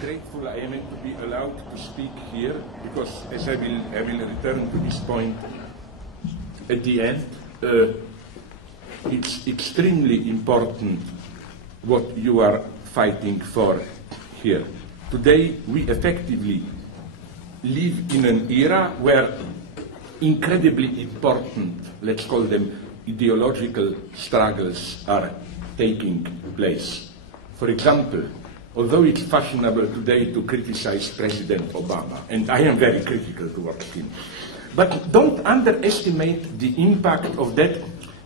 grateful I am to be allowed to speak here, because as I will return to this point at the end, it's extremely important what you are fighting for here. Today we effectively live in an era where incredibly important, let's call them ideological struggles are taking place. For example, although it's fashionable today to criticize President Obama, and I am very critical towards him, but don't underestimate the impact of that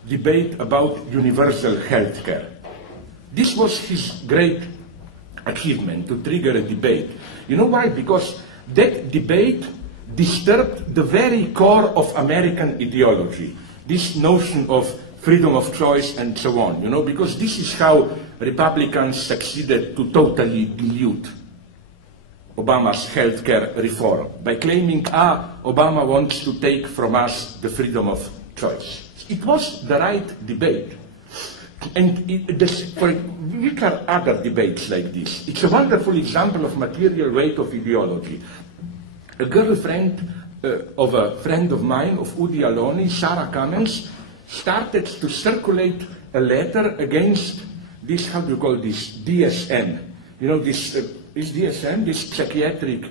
debate about universal health care. This was his great achievement, to trigger a debate. You know why? Because that debate disturbed the very core of American ideology, this notion of freedom of choice and so on, you know, because this is how Republicans succeeded to totally dilute Obama's healthcare reform, by claiming, Obama wants to take from us the freedom of choice. It was the right debate. And which are other debates like this? It's a wonderful example of material weight of ideology. A girlfriend of a friend of mine, of Udi Aloni, Sarah Cummins, started to circulate a letter against this, how do you call this, DSM. You know, this is DSM, this psychiatric...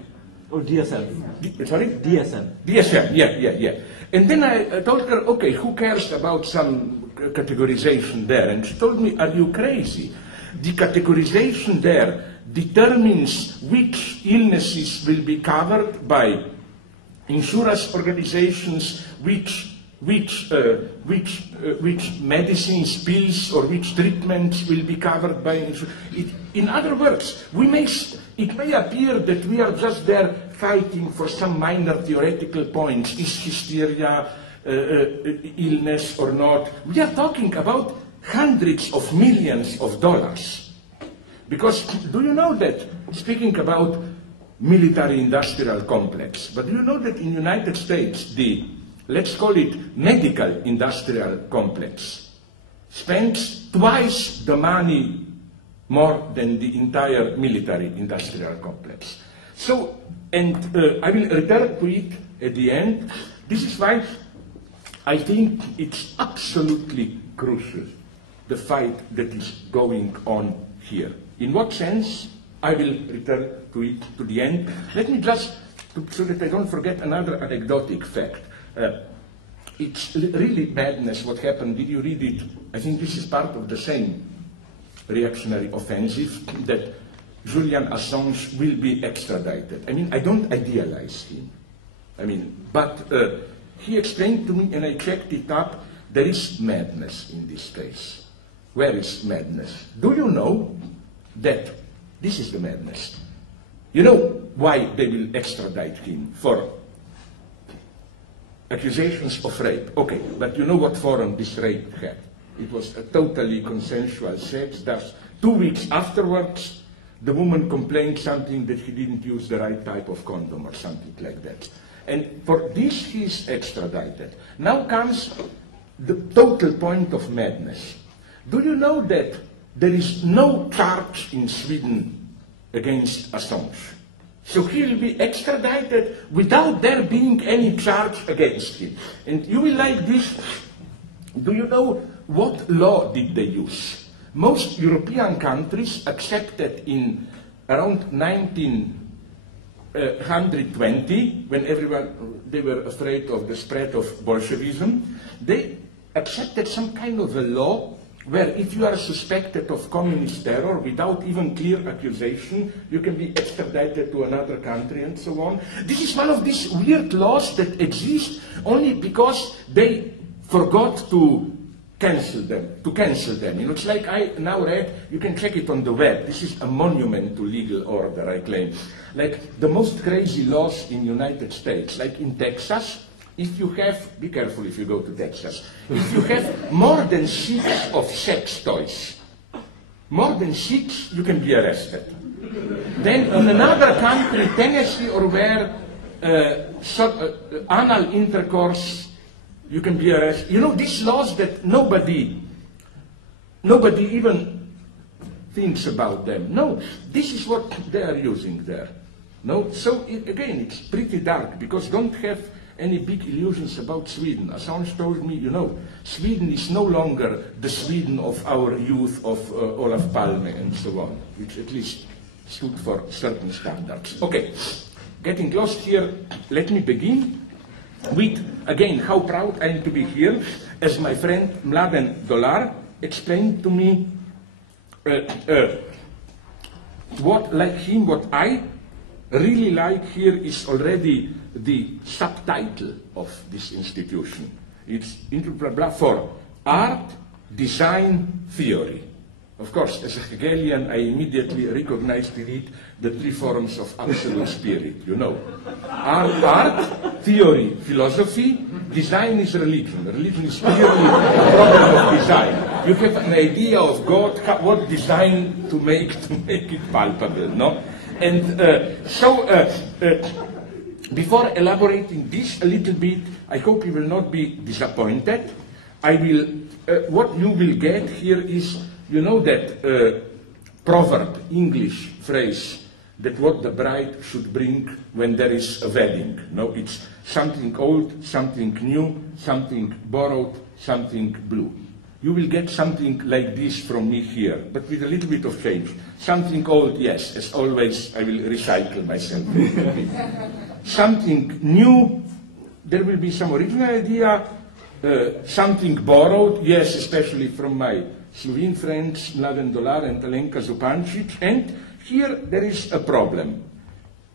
Oh, DSM. Sorry? DSM. DSM, yeah. And then I told her, okay, who cares about some categorization there? And she told me, are you crazy? The categorization there determines which illnesses will be covered by insurance organizations, which medicines, pills, or which treatments will be covered by insurance. In other words, it may appear that we are just there fighting for some minor theoretical points. Is hysteria illness or not? We are talking about hundreds of millions of dollars. Because do you know that, speaking about military-industrial complex, but do you know that in the United States, the, let's call it medical-industrial complex, spends twice the money more than the entire military-industrial complex. So, and I will return to it at the end. This is why I think it's absolutely crucial, the fight that is going on here. In what sense? I will return to it to the end. Let me just, so that I don't forget, another anecdotic fact. It's really madness what happened. Did you read it? I think this is part of the same reactionary offensive, that Julian Assange will be extradited. I mean, I don't idealize him. I mean, but he explained to me, and I checked it up, there is madness in this case. Where is madness? Do you know that this is the madness? You know why they will extradite him? For accusations of rape. Okay, but you know what forum this rape had? It was a totally consensual sex. Thus, 2 weeks afterwards, the woman complained something that he didn't use the right type of condom or something like that. And for this he is extradited. Now comes the total point of madness. Do you know that there is no charge in Sweden against Assange? So he will be extradited without there being any charge against him. And you will like this. Do you know what law did they use? Most European countries accepted in around 1920, when they were afraid of the spread of Bolshevism, they accepted some kind of a law where if you are suspected of communist terror without even clear accusation, you can be extradited to another country and so on. This is one of these weird laws that exist only because they forgot to cancel them. You know, it's like I now read, you can check it on the web. This is a monument to legal order, I claim. Like the most crazy laws in the United States, like in Texas, if you have, be careful if you go to Texas, if you have more than 6 of sex toys, more than 6, you can be arrested. Then in another country, Tennessee or where, anal intercourse, you can be arrested. You know, these laws that nobody even things about them. No, this is what they are using there. No, so again, it's pretty dark, because don't have any big illusions about Sweden. As someone told me, you know, Sweden is no longer the Sweden of our youth, of Olof Palme and so on, which at least stood for certain standards. Okay, getting lost here, let me begin with, again, how proud I am to be here. As my friend Mladen Dolar explained to me, what, like him, what I really like here is already the subtitle of this institution. It's for art, design, theory. Of course, as a Hegelian, I immediately recognized in it the three forms of absolute spirit, you know. Art, theory, philosophy, design is religion. Religion is purely a problem of design. You have an idea of God, what design to make it palpable, no? And before elaborating this a little bit, I hope you will not be disappointed. I will, what you will get here is, you know, that proverb, English phrase, that what the bride should bring when there is a wedding. No, it's something old, something new, something borrowed, something blue. You will get something like this from me here, but with a little bit of change. Something old, yes, as always, I will recycle myself. Something new, there will be some original idea. Something borrowed, yes, especially from my Slovene friends, Mladen Dolar and Alenka Zupancic. And here there is a problem.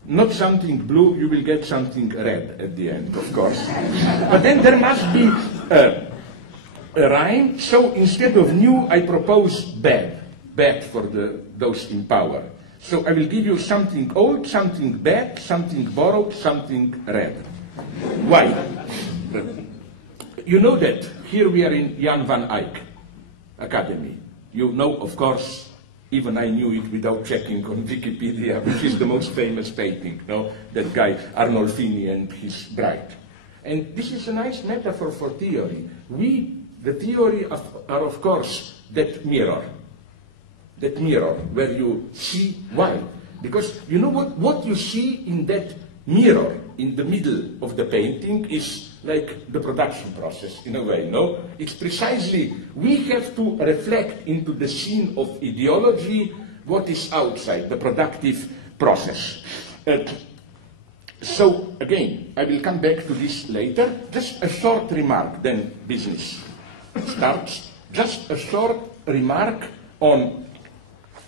Not something blue, you will get something red at the end, of course. But then there must be a rhyme, so instead of new, I propose bad for those in power. So I will give you something old, something bad, something borrowed, something red. Why? You know that here we are in Jan van Eyck Academy. You know, of course, even I knew it without checking on Wikipedia, which is the most famous painting, no? That guy Arnolfini and his bride. And this is a nice metaphor for theory. The theory are, of course, that mirror where you see why. Because you know what you see in that mirror in the middle of the painting is like the production process in a way, no? It's precisely, we have to reflect into the scene of ideology what is outside, the productive process. So again, I will come back to this later. Just a short remark, then business starts. Just a short remark on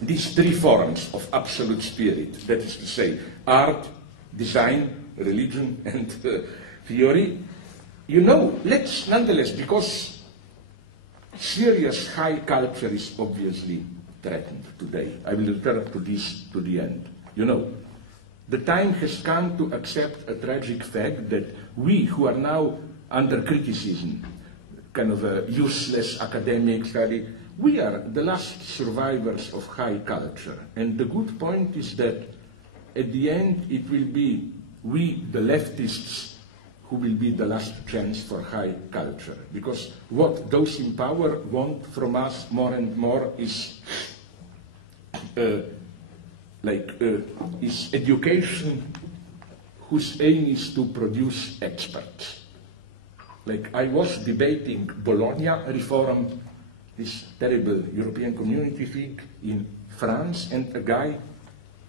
these three forms of absolute spirit, that is to say, art, design, religion, and theory. You know, let's nonetheless, because serious high culture is obviously threatened today. I will return to this to the end. You know, the time has come to accept a tragic fact that we who are now under criticism, kind of a useless academic study, we are the last survivors of high culture. And the good point is that at the end it will be we, the leftists, who will be the last chance for high culture. Because what those in power want from us more and more is is education whose aim is to produce experts. Like I was debating Bologna reform, this terrible European community thing in France, and a guy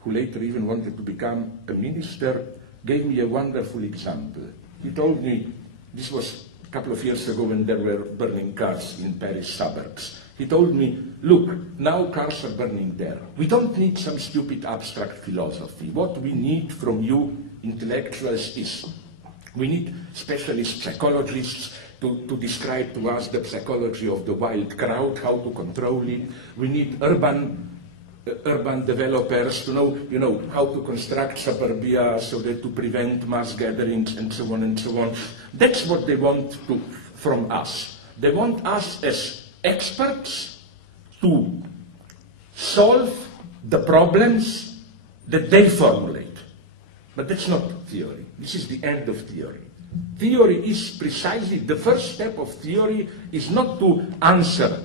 who later even wanted to become a minister gave me a wonderful example. He told me, this was a couple of years ago when there were burning cars in Paris suburbs. He told me, look, now cars are burning there. We don't need some stupid abstract philosophy. What we need from you intellectuals is, we need specialist psychologists to describe to us the psychology of the wild crowd, how to control it. We need urban developers to know, how to construct suburbia so that to prevent mass gatherings and so on and so on. That's what they want from us. They want us as experts to solve the problems that they formulate. But that's not theory. This is the end of theory. Theory is precisely, the first step of theory is not to answer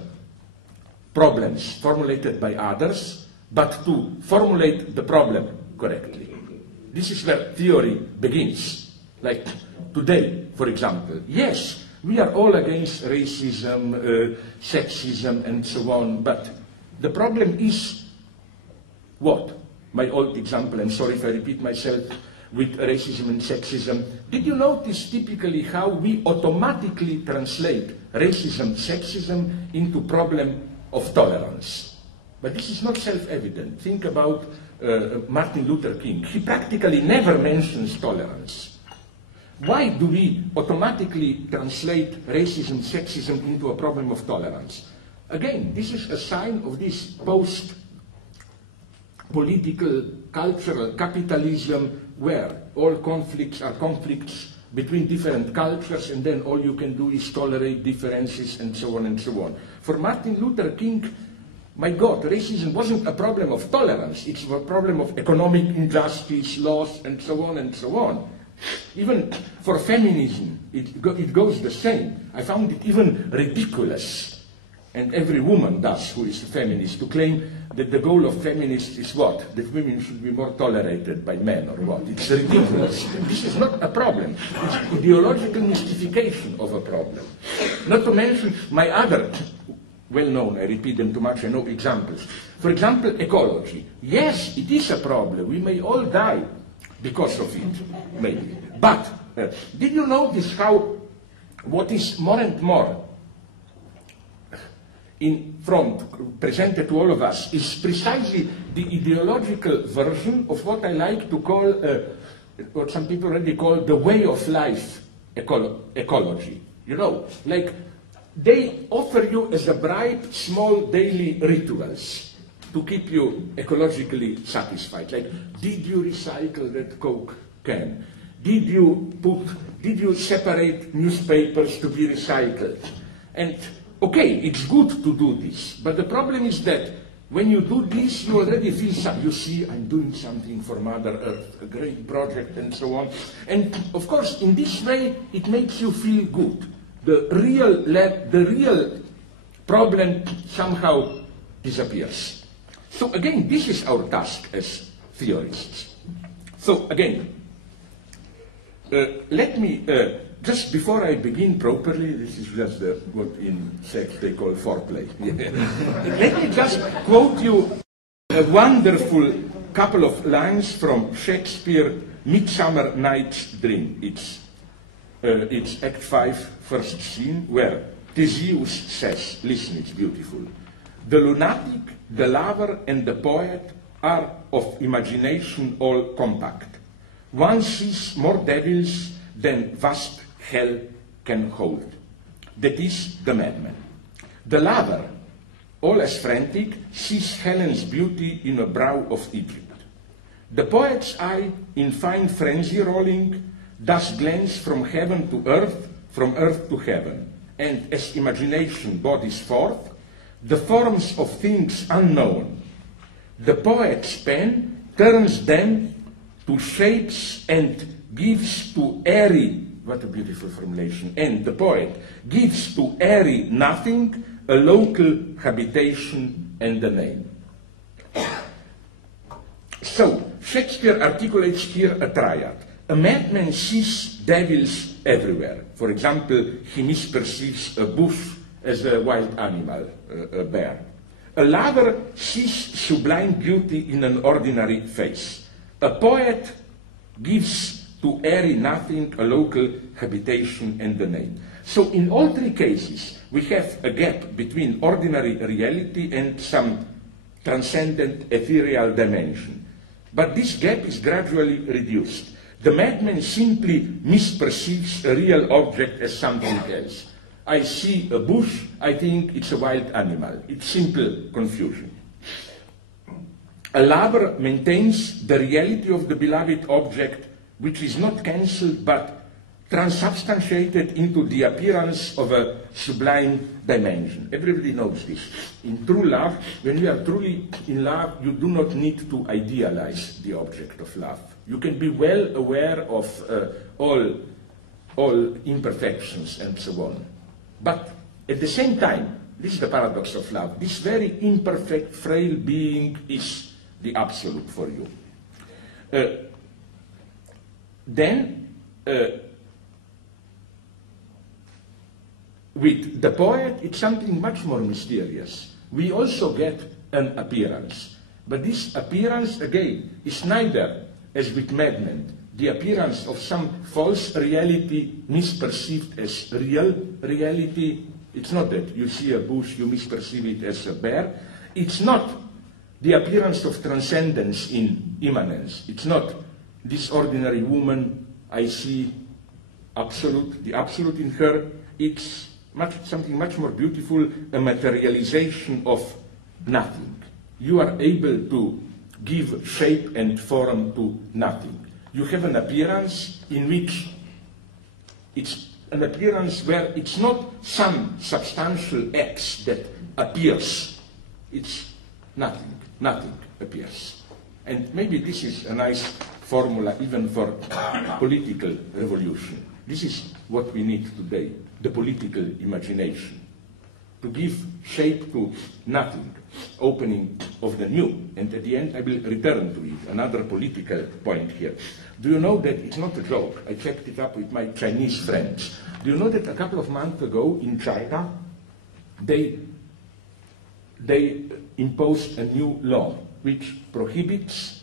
problems formulated by others, but to formulate the problem correctly. This is where theory begins. Like today, for example, yes, we are all against racism, sexism, and so on, but the problem is what? My old example, I'm sorry if I repeat myself, with racism and sexism. Did you notice typically how we automatically translate racism, sexism into problem of tolerance? But this is not self-evident. Think about Martin Luther King. He practically never mentions tolerance. Why do we automatically translate racism, sexism into a problem of tolerance? Again, this is a sign of this post-political, cultural capitalism where all conflicts are conflicts between different cultures, and then all you can do is tolerate differences and so on and so on. For Martin Luther King, my God, racism wasn't a problem of tolerance, it's a problem of economic injustice, loss, and so on and so on. Even for feminism, it goes the same. I found it even ridiculous, and every woman does who is a feminist, to claim that the goal of feminists is what? That women should be more tolerated by men, or what? It's ridiculous. This is not a problem. It's ideological mystification of a problem. Not to mention my other well-known, I repeat them too much, I know examples. For example, ecology. Yes, it is a problem. We may all die because of it, maybe. But did you notice how what is more and more in front, presented to all of us, is precisely the ideological version of what I like to call, what some people already call the way of life ecology. You know, like they offer you as a bribe small daily rituals to keep you ecologically satisfied. Like, did you recycle that Coke can? Did you separate newspapers to be recycled? And okay, it's good to do this, but the problem is that when you do this, you already feel you see, I'm doing something for Mother Earth, a great project, and so on. And of course, in this way, it makes you feel good. The real problem somehow disappears. So again, this is our task as theorists. So again, let me, just before I begin properly, this is just what in sex they call foreplay. Let me just quote you a wonderful couple of lines from Shakespeare's Midsummer Night's Dream. It's Act 5, first scene, where Theseus says, listen, it's beautiful. The lunatic, the lover, and the poet are of imagination all compact. One sees more devils than vast hell can hold. That is the madman. The lover, all as frantic, sees Helen's beauty in a brow of Egypt. The poet's eye, in fine frenzy rolling, thus glance from heaven to earth, from earth to heaven, and as imagination bodies forth the forms of things unknown, the poet's pen turns them to shapes and gives to airy, what a beautiful formulation, and the poet gives to airy nothing a local habitation and a name. So, Shakespeare articulates here a triad. A madman sees devils everywhere. For example, he misperceives a bush as a wild animal, a bear. A lover sees sublime beauty in an ordinary face. A poet gives to airy nothing a local habitation and a name. So in all three cases, we have a gap between ordinary reality and some transcendent ethereal dimension. But this gap is gradually reduced. The madman simply misperceives a real object as something else. I see a bush, I think it's a wild animal. It's simple confusion. A lover maintains the reality of the beloved object, which is not cancelled but transubstantiated into the appearance of a sublime dimension. Everybody knows this. In true love, when you are truly in love, you do not need to idealize the object of love. You can be well aware of all imperfections and so on. But at the same time, this is the paradox of love, this very imperfect, frail being is the absolute for you. Then, with the poet, it's something much more mysterious. We also get an appearance. But this appearance, again, is neither, as with madmen, the appearance of some false reality misperceived as real reality. It's not that you see a bush, you misperceive it as a bear. It's not the appearance of transcendence in immanence. It's not this ordinary woman, I see absolute, the absolute in her. It's something much more beautiful, a materialization of nothing. You are able to give shape and form to nothing. You have an appearance in which it's an appearance where it's not some substantial X that appears. It's nothing. Nothing appears. And maybe this is a nice formula even for political revolution. This is what we need today, the political imagination. To give shape to nothing, opening of the new. And at the end I will return to it, another political point here. Do you know that it's not a joke? I checked it up with my Chinese friends. Do you know that a couple of months ago in China, they imposed a new law which prohibits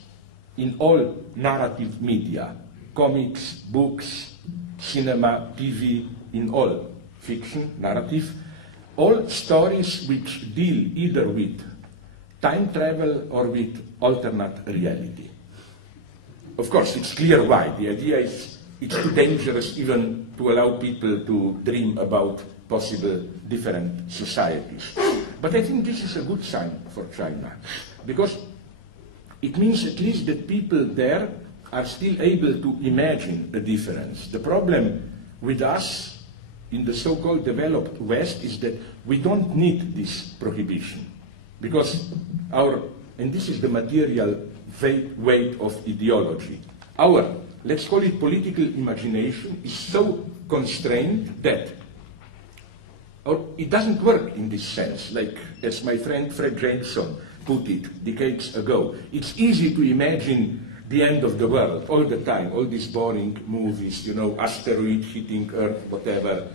in all narrative media, comics, books, cinema, TV, in all fiction, narrative, all stories which deal either with time travel or with alternate reality. Of course, it's clear why. The idea is it's too dangerous even to allow people to dream about possible different societies. But I think this is a good sign for China, because it means at least that people there are still able to imagine a difference. The problem with us in the so-called developed West is that we don't need this prohibition, because and this is the material weight of ideology. Our, let's call it political imagination, is so constrained that it doesn't work in this sense, like as my friend Fred Jameson put it decades ago. It's easy to imagine the end of the world all the time, all these boring movies, you know, asteroid hitting Earth, whatever.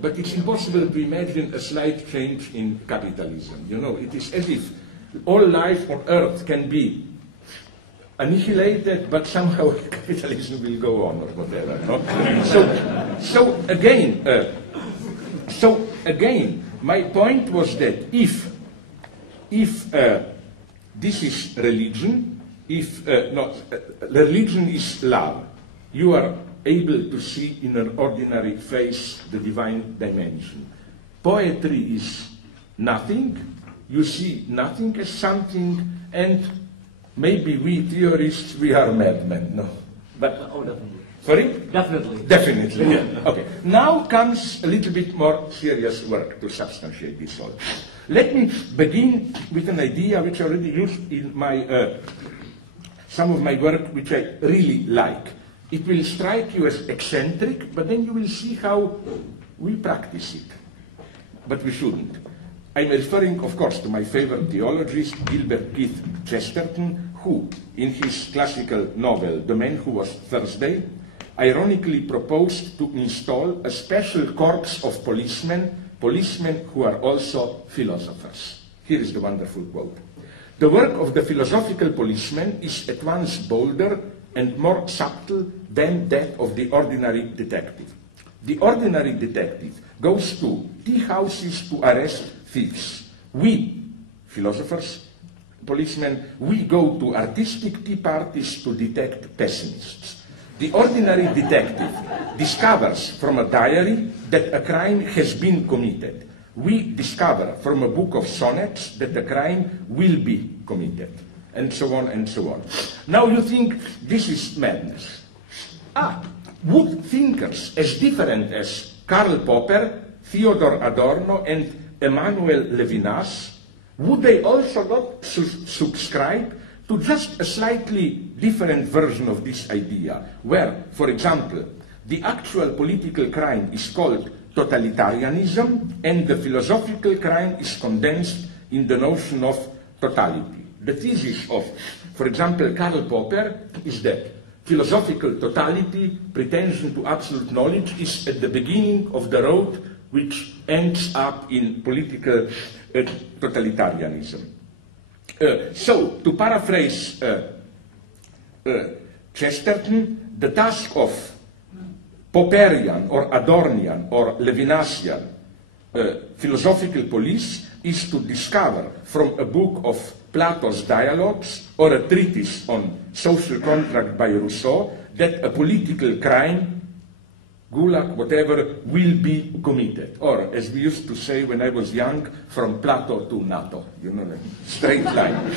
But it's impossible to imagine a slight change in capitalism. You know, it is as if all life on Earth can be annihilated, but somehow capitalism will go on or whatever. No? So again, my point was that if this is religion, religion is love, you are able to see in an ordinary face the divine dimension. Poetry is nothing, you see nothing as something, and maybe we theorists, we are madmen, no? But, oh, definitely. Sorry? Definitely. Definitely. Yeah. Okay. Now comes a little bit more serious work to substantiate this all. Let me begin with an idea which I already used in my some of my work, which I really like. It will strike you as eccentric, but then you will see how we practice it. But we shouldn't. I'm referring, of course, to my favorite theologist, Gilbert Keith Chesterton, who, in his classical novel, The Man Who Was Thursday, ironically proposed to install a special corps of policemen who are also philosophers. Here is the wonderful quote. The work of the philosophical policeman is at once bolder and more subtle than that of the ordinary detective. The ordinary detective goes to tea houses to arrest thieves. We, philosophers, policemen, we go to artistic tea parties to detect pessimists. The ordinary detective discovers from a diary that a crime has been committed. We discover from a book of sonnets that the crime will be committed, and so on and so on. Now you think this is madness. Would thinkers as different as Karl Popper, Theodor Adorno, and Emmanuel Levinas, would they also not subscribe to just a slightly different version of this idea, where, for example, the actual political crime is called totalitarianism, and the philosophical crime is condensed in the notion of totality. The thesis of, for example, Karl Popper is that philosophical totality, pretension to absolute knowledge, is at the beginning of the road which ends up in political totalitarianism. So, to paraphrase Chesterton, the task of Popperian or Adornian or Levinasian philosophical police is to discover from a book of Plato's dialogues or a treatise on social contract by Rousseau that a political crime, gulag, whatever, will be committed. Or, as we used to say when I was young, from Plato to NATO, you know, like straight line.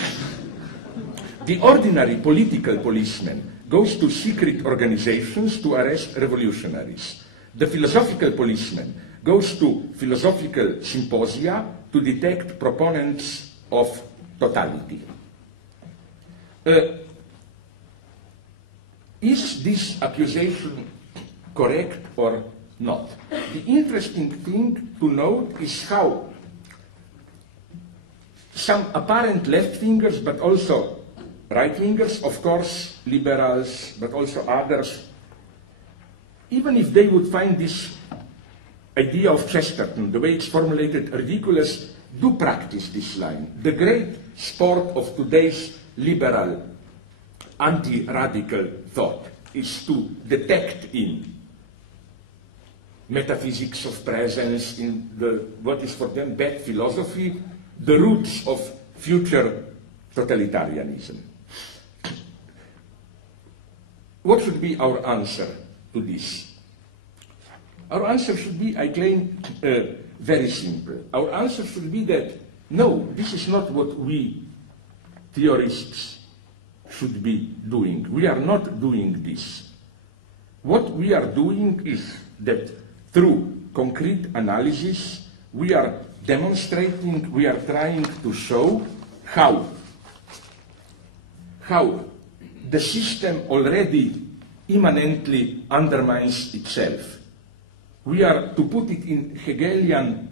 The ordinary political policeman goes to secret organizations to arrest revolutionaries. The philosophical policeman goes to philosophical symposia to detect proponents of totality. Is this accusation correct or not? The interesting thing to note is how some apparent left-wingers, but also right-wingers, of course, liberals, but also others, even if they would find this idea of Chesterton, the way it's formulated, ridiculous, do practice this line. The great sport of today's liberal anti-radical thought is to detect in metaphysics of presence, in what is for them bad philosophy, the roots of future totalitarianism. What should be our answer to this? Our answer should be, I claim, very simple. Our answer should be that, no, this is not what we theorists should be doing. We are not doing this. What we are doing is that through concrete analysis, we are demonstrating, we are trying to show how the system already immanently undermines itself. We are to put it in Hegelian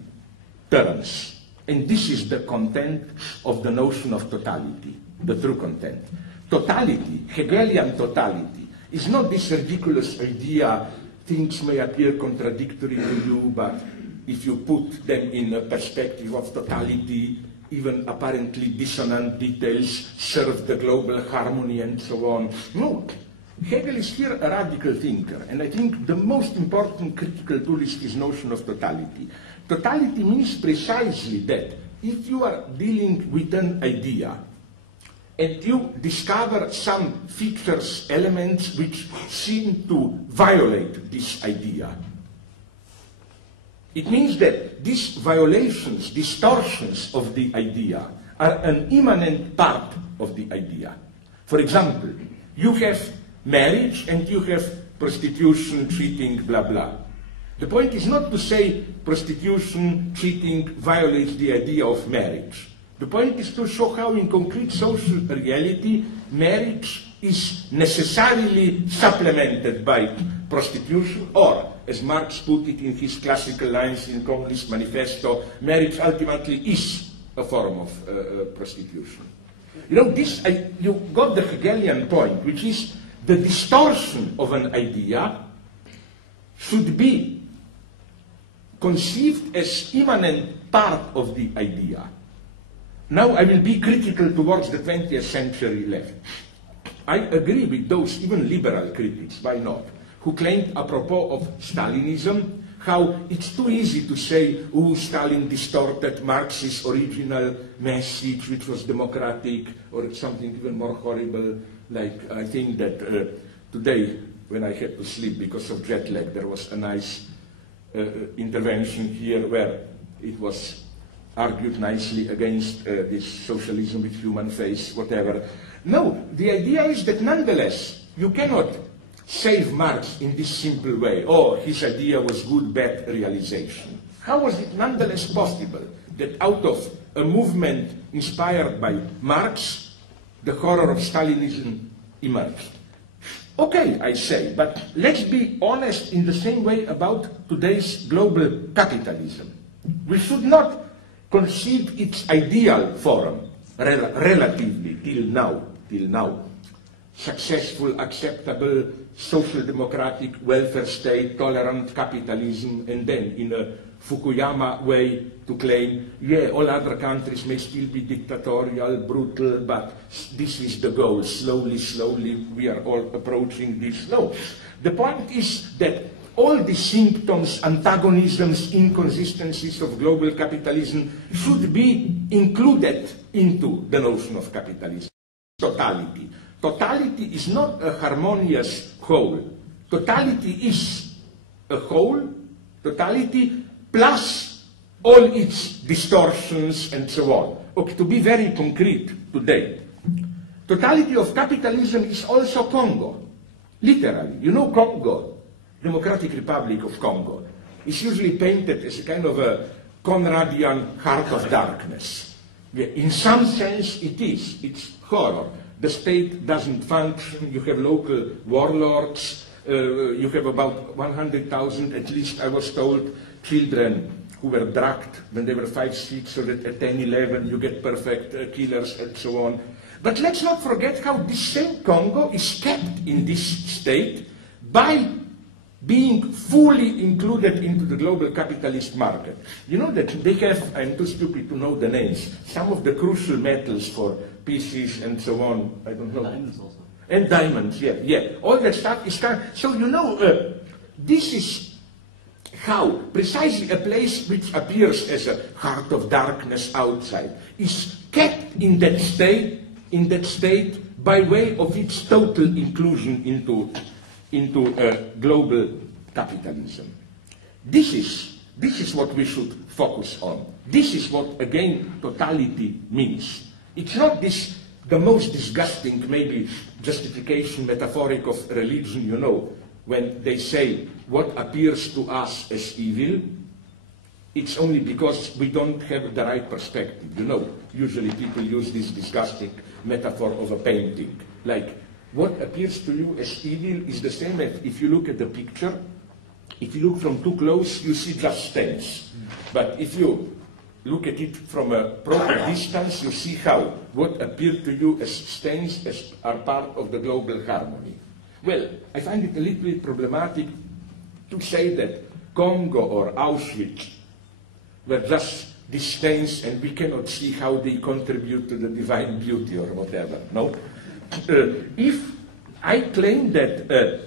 terms, and this is the content of the notion of totality, the true content. Totality, Hegelian totality, is not this ridiculous idea, things may appear contradictory to you, but if you put them in a perspective of totality, even apparently dissonant details serve the global harmony and so on. No, Hegel is here a radical thinker, and I think the most important critical tool is his notion of totality. Totality means precisely that if you are dealing with an idea, and you discover some features, elements which seem to violate this idea, it means that these violations, distortions of the idea, are an immanent part of the idea. For example, you have marriage and you have prostitution, cheating, blah, blah. The point is not to say prostitution, cheating violates the idea of marriage. The point is to show how in concrete social reality, marriage is necessarily supplemented by prostitution, or, as Marx put it in his classical lines in Communist Manifesto, marriage ultimately is a form of prostitution. You know, you got the Hegelian point, which is the distortion of an idea should be conceived as immanent part of the idea. Now I will be critical towards the 20th century left. I agree with those, even liberal critics, why not, who claimed apropos of Stalinism, how it's too easy to say, oh, Stalin distorted Marx's original message, which was democratic, or something even more horrible, like I think that today, when I had to sleep because of jet lag, there was a nice intervention here where it was argued nicely against this socialism with human face, whatever. No, the idea is that nonetheless, you cannot save Marx in this simple way. Oh, his idea was good, bad realization. How was it nonetheless possible that out of a movement inspired by Marx, the horror of Stalinism emerged? Okay, I say, but let's be honest in the same way about today's global capitalism. We should not conceive its ideal form, relatively, till now. Successful, acceptable, social democratic welfare state, tolerant capitalism, and then in a Fukuyama way to claim, yeah, all other countries may still be dictatorial, brutal, but this is the goal. Slowly, slowly, we are all approaching this. No. The point is that all the symptoms, antagonisms, inconsistencies of global capitalism should be included into the notion of capitalism. Totality. Totality is not a harmonious whole. Totality is a whole. Totality plus all its distortions and so on. Okay, to be very concrete today, totality of capitalism is also Congo. Literally, you know Congo, Democratic Republic of Congo, is usually painted as a kind of a Conradian heart of darkness. Yeah, in some sense it is, it's horror. The state doesn't function, you have local warlords, you have about 100,000, at least I was told, children who were drugged when they were 5, 6, so that at 10, 11 you get perfect killers and so on. But let's not forget how this same Congo is kept in this state by being fully included into the global capitalist market. You know that they have, I'm too stupid to know the names, some of the crucial metals for pieces and so on, I don't know. Diamonds also. And diamonds, yeah. All that stuff is kind. So you know, this is how precisely a place which appears as a heart of darkness outside is kept in that state by way of its total inclusion into global capitalism. This is what we should focus on. This is what, again, totality means. It's not this, the most disgusting, maybe, justification, metaphoric of religion, you know, when they say what appears to us as evil, it's only because we don't have the right perspective, you know. Usually people use this disgusting metaphor of a painting, like, what appears to you as evil is the same as if you look at the picture. If you look from too close, you see just stains. But if you look at it from a proper distance, you see how what appear to you as stains are part of the global harmony. Well, I find it a little bit problematic to say that Congo or Auschwitz were just these stains and we cannot see how they contribute to the divine beauty or whatever, no? If I claim that,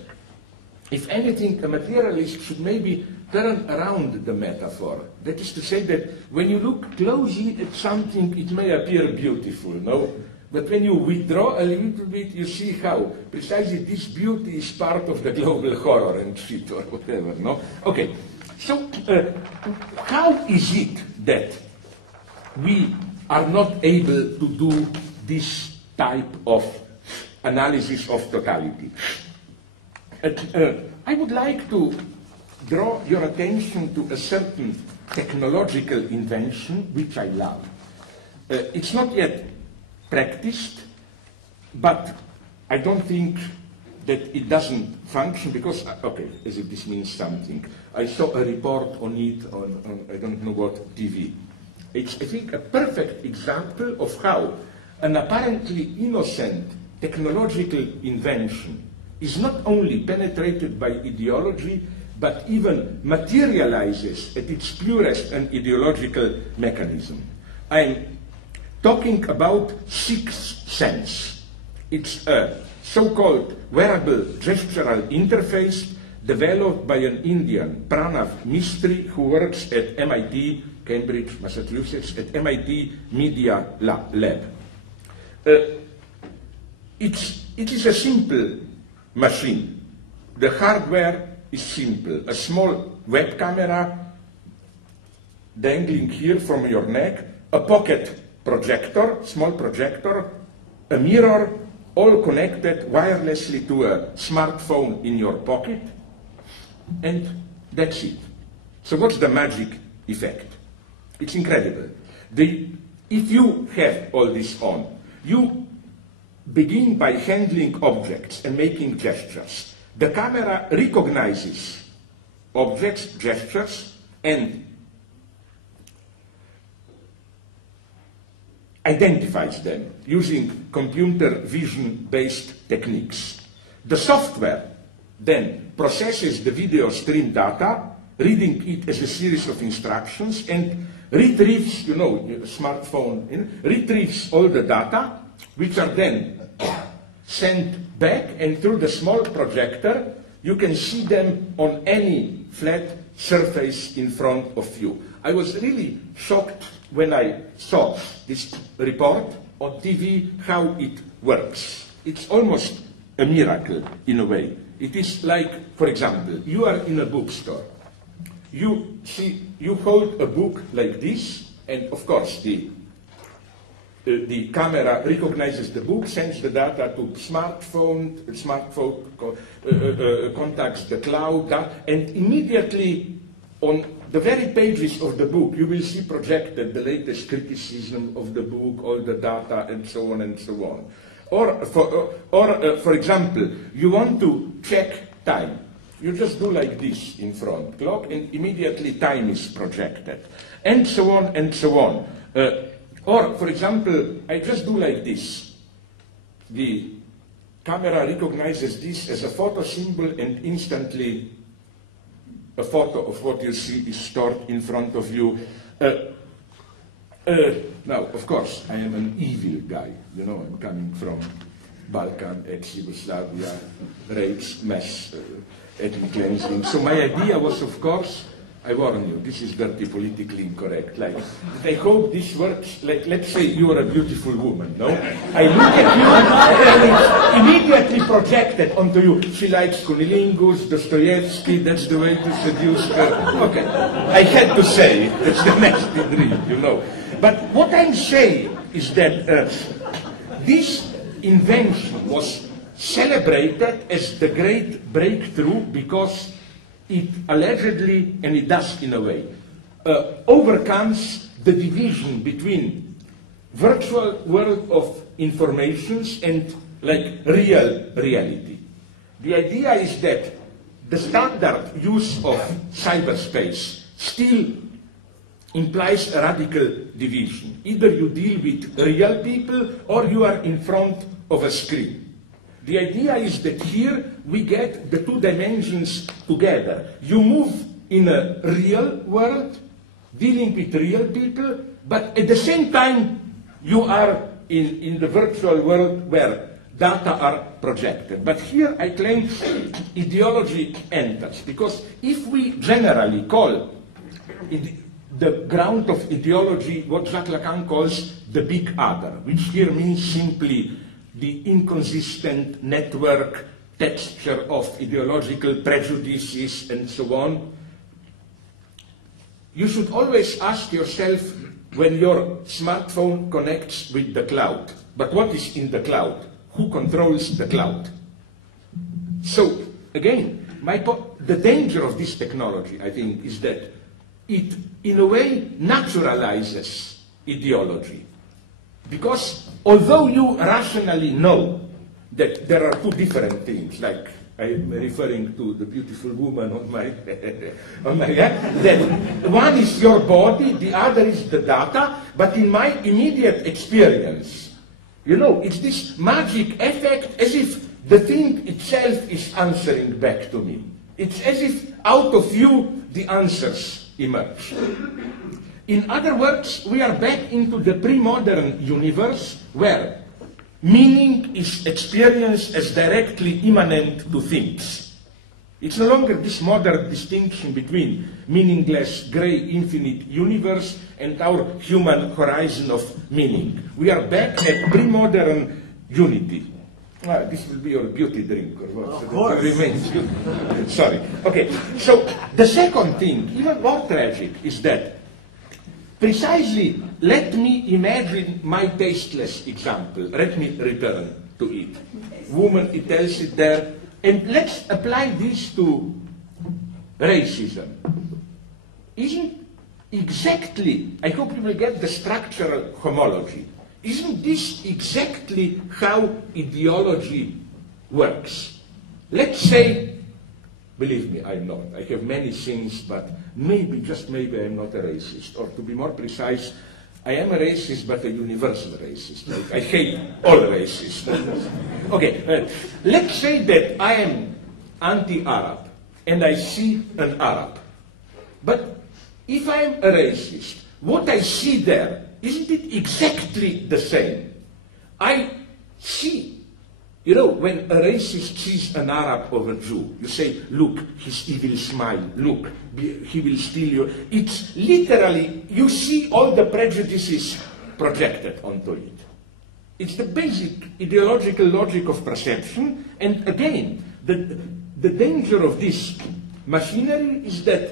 if anything, a materialist should maybe turn around the metaphor. That is to say that when you look closely at something, it may appear beautiful, no? But when you withdraw a little bit, you see how precisely this beauty is part of the global horror and shit or whatever, no? Okay, so how is it that we are not able to do this type of analysis of totality? I would like to draw your attention to a certain technological invention which I love. It's not yet practiced, but I don't think that it doesn't function because, okay, as if this means something. I saw a report on it on I don't know what, TV. It's, I think, a perfect example of how an apparently innocent technological invention is not only penetrated by ideology, but even materializes at its purest an ideological mechanism. I'm talking about sixth sense. It's a so-called wearable gestural interface developed by an Indian, Pranav Mistry, who works at MIT, Cambridge, Massachusetts, at MIT Media Lab. It is a simple machine. The hardware is simple. A small web camera dangling here from your neck, a pocket projector, small projector, a mirror, all connected wirelessly to a smartphone in your pocket, and that's it. So what's the magic effect? It's incredible. If you have all this on, you begin by handling objects and making gestures. The camera recognizes objects, gestures, and identifies them using computer vision-based techniques. The software then processes the video stream data, reading it as a series of instructions, and retrieves, you know, smartphone, retrieves all the data, which are then sent back, and through the small projector, you can see them on any flat surface in front of you. I was really shocked when I saw this report on TV, how it works. It's almost a miracle in a way. It is like, for example, you are in a bookstore. You hold a book like this, and of course the camera recognizes the book, sends the data to smartphone contacts the cloud, and immediately on the very pages of the book you will see projected the latest criticism of the book, all the data, and so on and so on. Or for example, you want to check time. You just do like this in front, clock, and immediately time is projected, and so on and so on. Or, for example, I just do like this. The camera recognizes this as a photo symbol, and instantly a photo of what you see is stored in front of you. Now, of course, I am an evil guy. You know, I'm coming from Balkan, ex-Yugoslavia, rapes, mass ethnic cleansing. So my idea was, of course, I warn you, this is dirty, politically incorrect. Like, I hope this works. Like, let's say you are a beautiful woman, no? I look at you, and it's immediately projected onto you. She likes Kunilingus, Dostoevsky, that's the way to seduce her. Okay, I had to say it, that's the nasty dream, you know. But what I'm saying is that this invention was celebrated as the great breakthrough because it allegedly, and it does in a way, overcomes the division between virtual world of informations and like real reality. The idea is that the standard use of cyberspace still implies a radical division. Either you deal with real people or you are in front of a screen. The idea is that here we get the two dimensions together. You move in a real world, dealing with real people, but at the same time you are in the virtual world where data are projected. But here I claim ideology enters, because if we generally call the ground of ideology what Jacques Lacan calls the big other, which here means simply the inconsistent network texture of ideological prejudices and so on, you should always ask yourself when your smartphone connects with the cloud, but what is in the cloud? Who controls the cloud? So, again, the danger of this technology, I think, is that it, in a way, naturalizes ideology. Because although you rationally know that there are two different things, like I'm referring to the beautiful woman on my head, that one is your body, the other is the data, but in my immediate experience, you know, it's this magic effect as if the thing itself is answering back to me. It's as if out of you the answers emerge. In other words, we are back into the pre-modern universe where meaning is experienced as directly immanent to things. It's no longer this modern distinction between meaningless, grey, infinite universe and our human horizon of meaning. We are back at pre-modern unity. This will be your beauty drink, or what? Of course. Remains. Sorry. Okay, so the second thing, even more tragic, is that precisely, let me imagine my tasteless example. Let me return to it. Woman, it tells it there. And let's apply this to racism. Isn't exactly, I hope you will get the structural homology. Isn't this exactly how ideology works? Let's say, believe me, I'm not. I have many sins, but maybe, just maybe, I'm not a racist. Or to be more precise, I am a racist, but a universal racist. I hate all racists. Okay, let's say that I am anti-Arab, and I see an Arab. But if I am a racist, what I see there, isn't it exactly the same? I see, you know, when a racist sees an Arab or a Jew, you say, look, his evil smile, look, he will steal you. It's literally, you see all the prejudices projected onto it. It's the basic ideological logic of perception, and again, the danger of this machinery is that,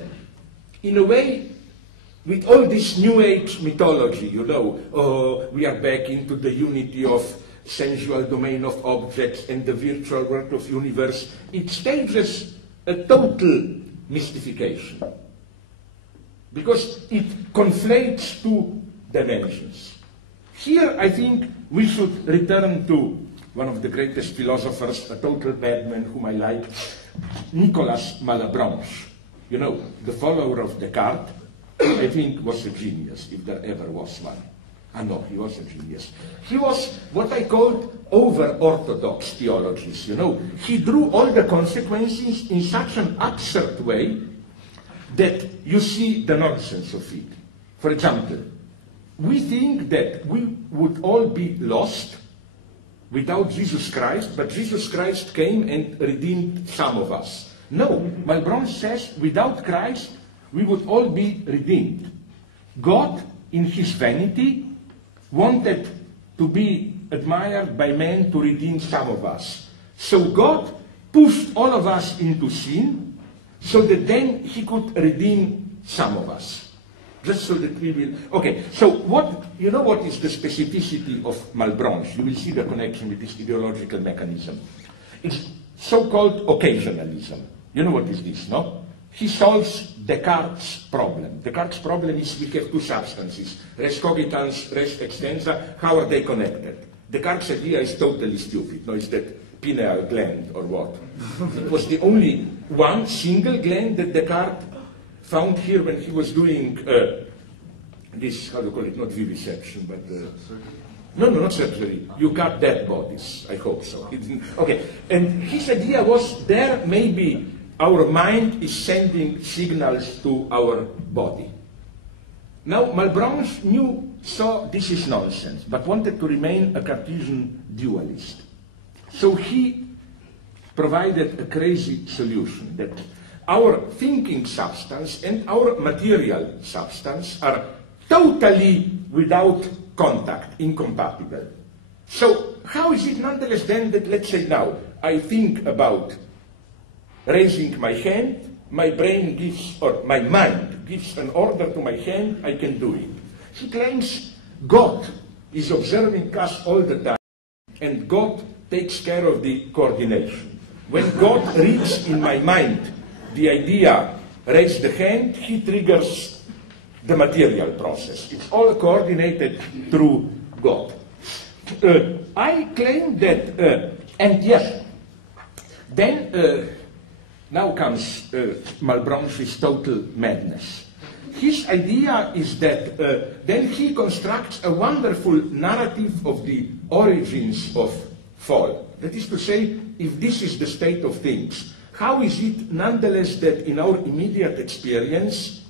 in a way, with all this New Age mythology, you know, we are back into the unity of sensual domain of objects and the virtual world of universe, it stages a total mystification. Because it conflates two dimensions. Here, I think, we should return to one of the greatest philosophers, a total madman whom I like, Nicolas Malebranche. You know, the follower of Descartes, I think, was a genius, if there ever was one. Ah, no, he was a genius. He was what I called over-orthodox theologies, you know. He drew all the consequences in such an absurd way that you see the nonsense of it. For example, we think that we would all be lost without Jesus Christ, but Jesus Christ came and redeemed some of us. No, Malebranche says, without Christ, we would all be redeemed. God, in his vanity, wanted to be admired by men to redeem some of us. So God pushed all of us into sin, so that then he could redeem some of us. Just so that we will... Okay, so what, you know what is the specificity of Malebranche? You will see the connection with this ideological mechanism. It's so-called occasionalism. You know what is this, no? He solves Descartes' problem. Descartes' problem is we have two substances, res cogitans, res extensa. How are they connected? Descartes' idea is totally stupid. No, it's that pineal gland or what? It was the only one single gland that Descartes found here when he was doing this, how do you call it, not vivisection, but... no, not surgery. You cut dead bodies. I hope so. Okay, and his idea was there maybe our mind is sending signals to our body. Now, Malebranche saw this is nonsense, but wanted to remain a Cartesian dualist. So he provided a crazy solution that our thinking substance and our material substance are totally without contact, incompatible. So how is it nonetheless then that, let's say now, I think about raising my hand, my brain gives, or my mind gives an order to my hand, I can do it. He claims God is observing us all the time, and God takes care of the coordination. When God reads in my mind the idea, raise the hand, he triggers the material process. It's all coordinated through God. I claim that, and yes, then now comes Malebranche's total madness. His idea is that then he constructs a wonderful narrative of the origins of fall. That is to say, if this is the state of things, how is it nonetheless that in our immediate experience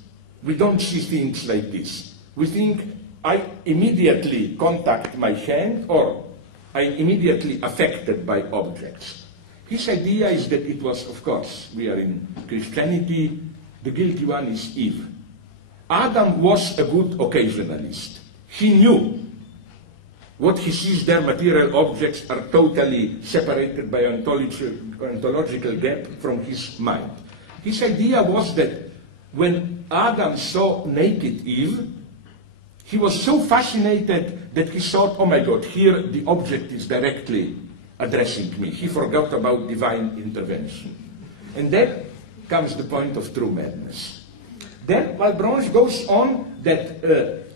we don't see things like this? We think I immediately contact my hand or I'm immediately affected by objects. His idea is that it was, of course, we are in Christianity, the guilty one is Eve. Adam was a good occasionalist. He knew what he sees there, material objects are totally separated by ontological gap from his mind. His idea was that when Adam saw naked Eve, he was so fascinated that he thought, oh my God, here the object is directly addressing me. He forgot about divine intervention. And then comes the point of true madness. Then Malebranche goes on that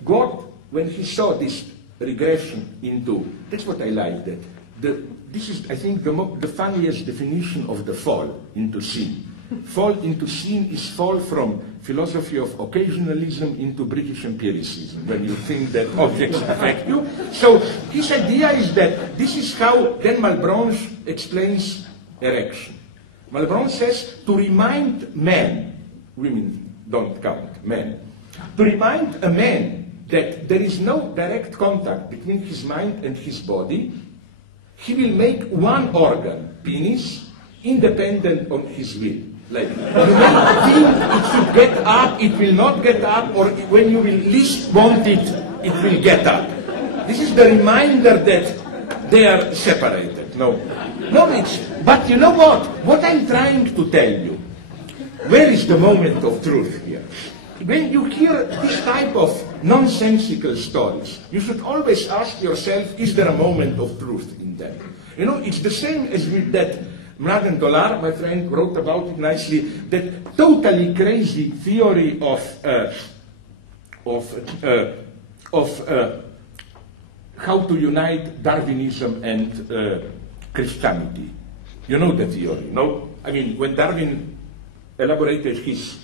God, when he saw this regression into, that's what I like, that this is, I think, the funniest definition of the fall into sin. Fall into sin is fall from philosophy of occasionalism into British empiricism, when you think that objects affect you. So his idea is that this is how, then Malebranche explains erection. Malebranche says, to remind men, women don't count, men, to remind a man that there is no direct contact between his mind and his body, he will make one organ, penis, independent on his will. Like, you may think it should get up, it will not get up, or when you will least want it, it will get up. This is the reminder that they are separated. No, but you know what? What I'm trying to tell you, where is the moment of truth here? When you hear this type of nonsensical stories, you should always ask yourself, is there a moment of truth in them? You know, it's the same as with that Mladen Dolar, my friend, wrote about it nicely, that totally crazy theory of how to unite Darwinism and Christianity. You know the theory, no? I mean, when Darwin elaborated his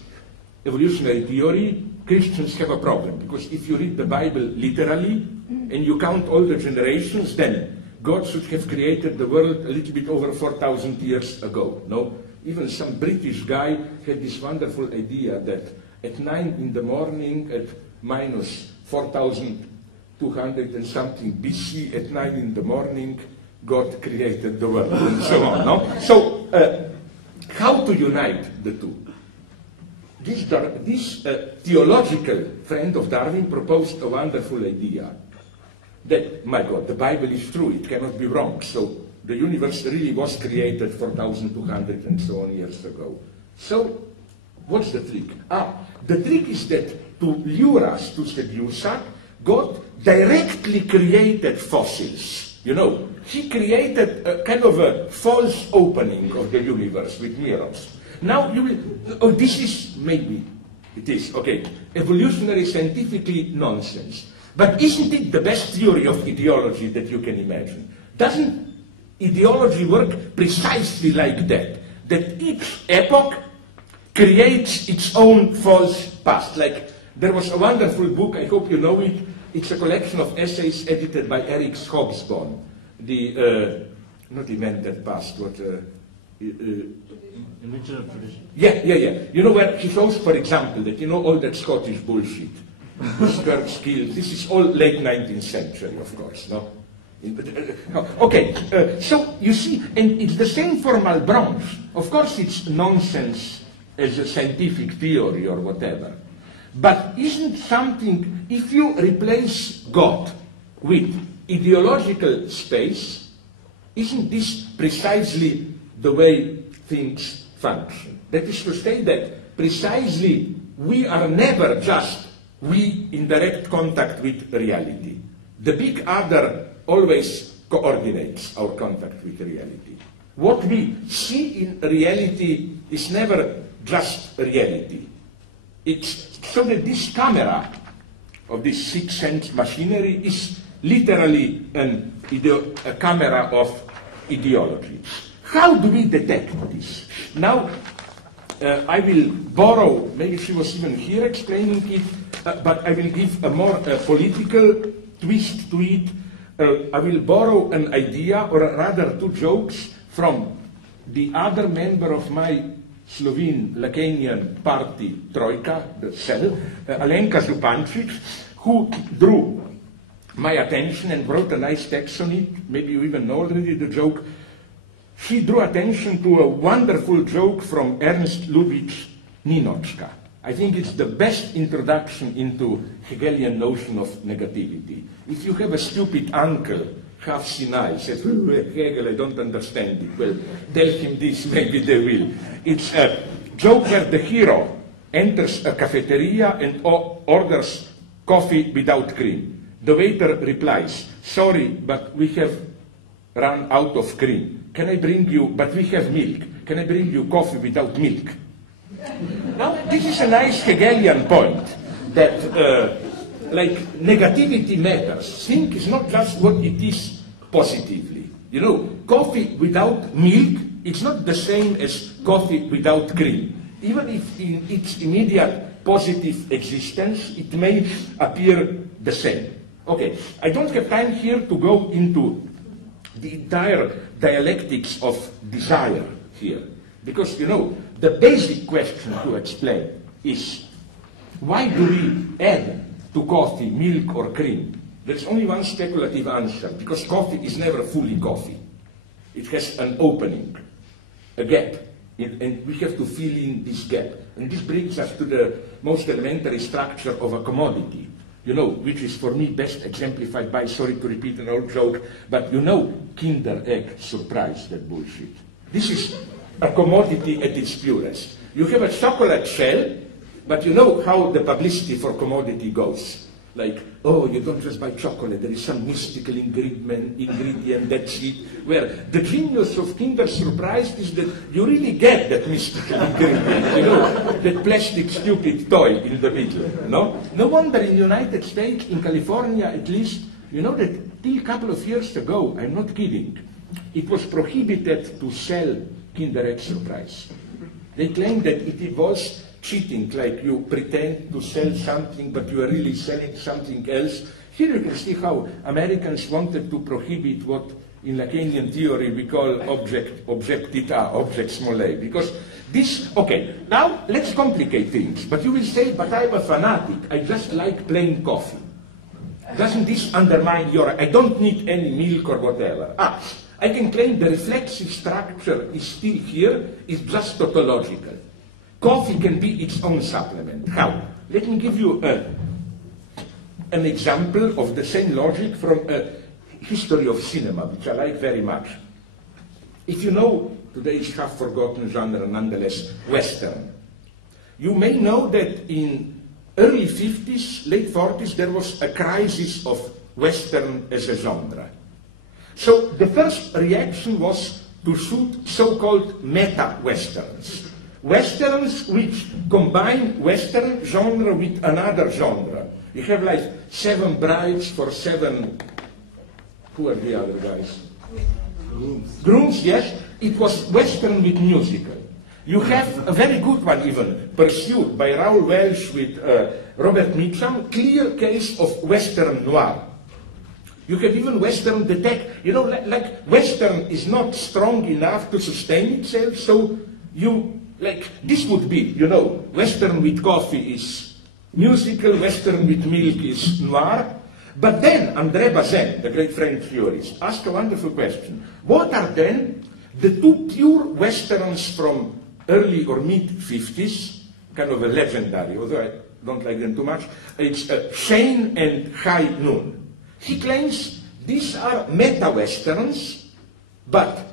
evolutionary theory, Christians have a problem, because if you read the Bible literally and you count all the generations, then God should have created the world a little bit over 4,000 years ago. No? Even some British guy had this wonderful idea that at 9 in the morning, at minus 4,200 and something BC, at 9 in the morning, God created the world, and so on. No? So, how to unite the two? This theological friend of Darwin proposed a wonderful idea. That, my God, the Bible is true, it cannot be wrong. So the universe really was created 4,200 and so on years ago. So what's the trick? The trick is that to lure us, to seduce us, God directly created fossils. You know, he created a kind of a false opening of the universe with mirrors. Now you will, this is, maybe it is, okay, evolutionary scientifically nonsense. But isn't it the best theory of ideology that you can imagine? Doesn't ideology work precisely like that? That each epoch creates its own false past. Like, there was a wonderful book, I hope you know it. It's a collection of essays edited by Eric Hobsbawm. The, not invented past, what... Original tradition. Yeah. You know where he shows, for example, that, you know, all that Scottish bullshit. Skirt skills. This is all late 19th century, of course, no? Okay, so you see, and it's the same for Malebranche. Of course, it's nonsense as a scientific theory or whatever. But isn't something, if you replace God with ideological space, isn't this precisely the way things function? That is to say that precisely we are never just we in direct contact with reality. The big other always coordinates our contact with reality. What we see in reality is never just reality. It's so that this camera of this sixth sense machinery is literally a camera of ideology. How do we detect this? Now, I will borrow, maybe she was even here explaining it, but I will give a more political twist to it. I will borrow an idea, or rather two jokes, from the other member of my Slovene Lacanian party, Trojka, the cell, Alenka Zupancic, who drew my attention and wrote a nice text on it. Maybe you even know already the joke. She drew attention to a wonderful joke from Ernst Lubitsch, Ninochka. I think it's the best introduction into Hegelian notion of negativity. If you have a stupid uncle, half senile, says, oh, Hegel, I don't understand it. Well, tell him this, maybe they will. It's a joke where the hero enters a cafeteria and orders coffee without cream. The waiter replies, sorry, but we have run out of cream. Can I bring you, but we have milk. Can I bring you coffee without milk? Now, this is a nice Hegelian point that like negativity matters. Think is not just what it is positively. You know, coffee without milk, it's not the same as coffee without cream. Even if in its immediate positive existence, it may appear the same. Okay, I don't have time here to go into the entire dialectics of desire here. Because, you know, the basic question to explain is, why do we add to coffee milk or cream? There's only one speculative answer, because coffee is never fully coffee. It has an opening, a gap, and we have to fill in this gap. And this brings us to the most elementary structure of a commodity, you know, which is for me best exemplified by, sorry to repeat an old joke, but you know, Kinder Egg surprise, that bullshit. This is a commodity at its purest. You have a chocolate shell, but you know how the publicity for commodity goes. Like, oh, you don't just buy chocolate, there is some mystical ingredient, that's it. Where the genius of Kinder Surprise is that you really get that mystical ingredient, you know, that plastic stupid toy in the middle, no? No wonder in the United States, in California at least, you know that till a couple of years ago, I'm not kidding, it was prohibited to sell Kinder Egg Surprise. They claimed that it was cheating, like you pretend to sell something, but you are really selling something else. Here you can see how Americans wanted to prohibit what in Lacanian theory we call objectita, mole, because this, okay, now let's complicate things, but you will say, but I'm a fanatic, I just like plain coffee. Doesn't this undermine your, I don't need any milk or whatever. I can claim the reflexive structure is still here, it's just tautological. Coffee can be its own supplement. How? Let me give you an example of the same logic from a history of cinema, which I like very much. If you know, today's half-forgotten genre, nonetheless, Western, you may know that in early 50s, late 40s, there was a crisis of Western as a genre. So the first reaction was to shoot so-called meta-Westerns. Westerns which combine Western genre with another genre. You have like 7 brides for 7, who are the other guys? Grooms, yes. It was Western with musical. You have a very good one even, pursued by Raoul Welch with Robert Mitchum, clear case of Western noir. You have even Western detect, you know, like Western is not strong enough to sustain itself, so you, like, this would be, you know, Western with coffee is musical, Western with milk is noir. But then André Bazin, the great French theorist, asked a wonderful question. What are then the 2 pure Westerns from early or mid-50s, kind of a legendary, although I don't like them too much, it's Shane and High Noon. He claims these are meta-Westerns, but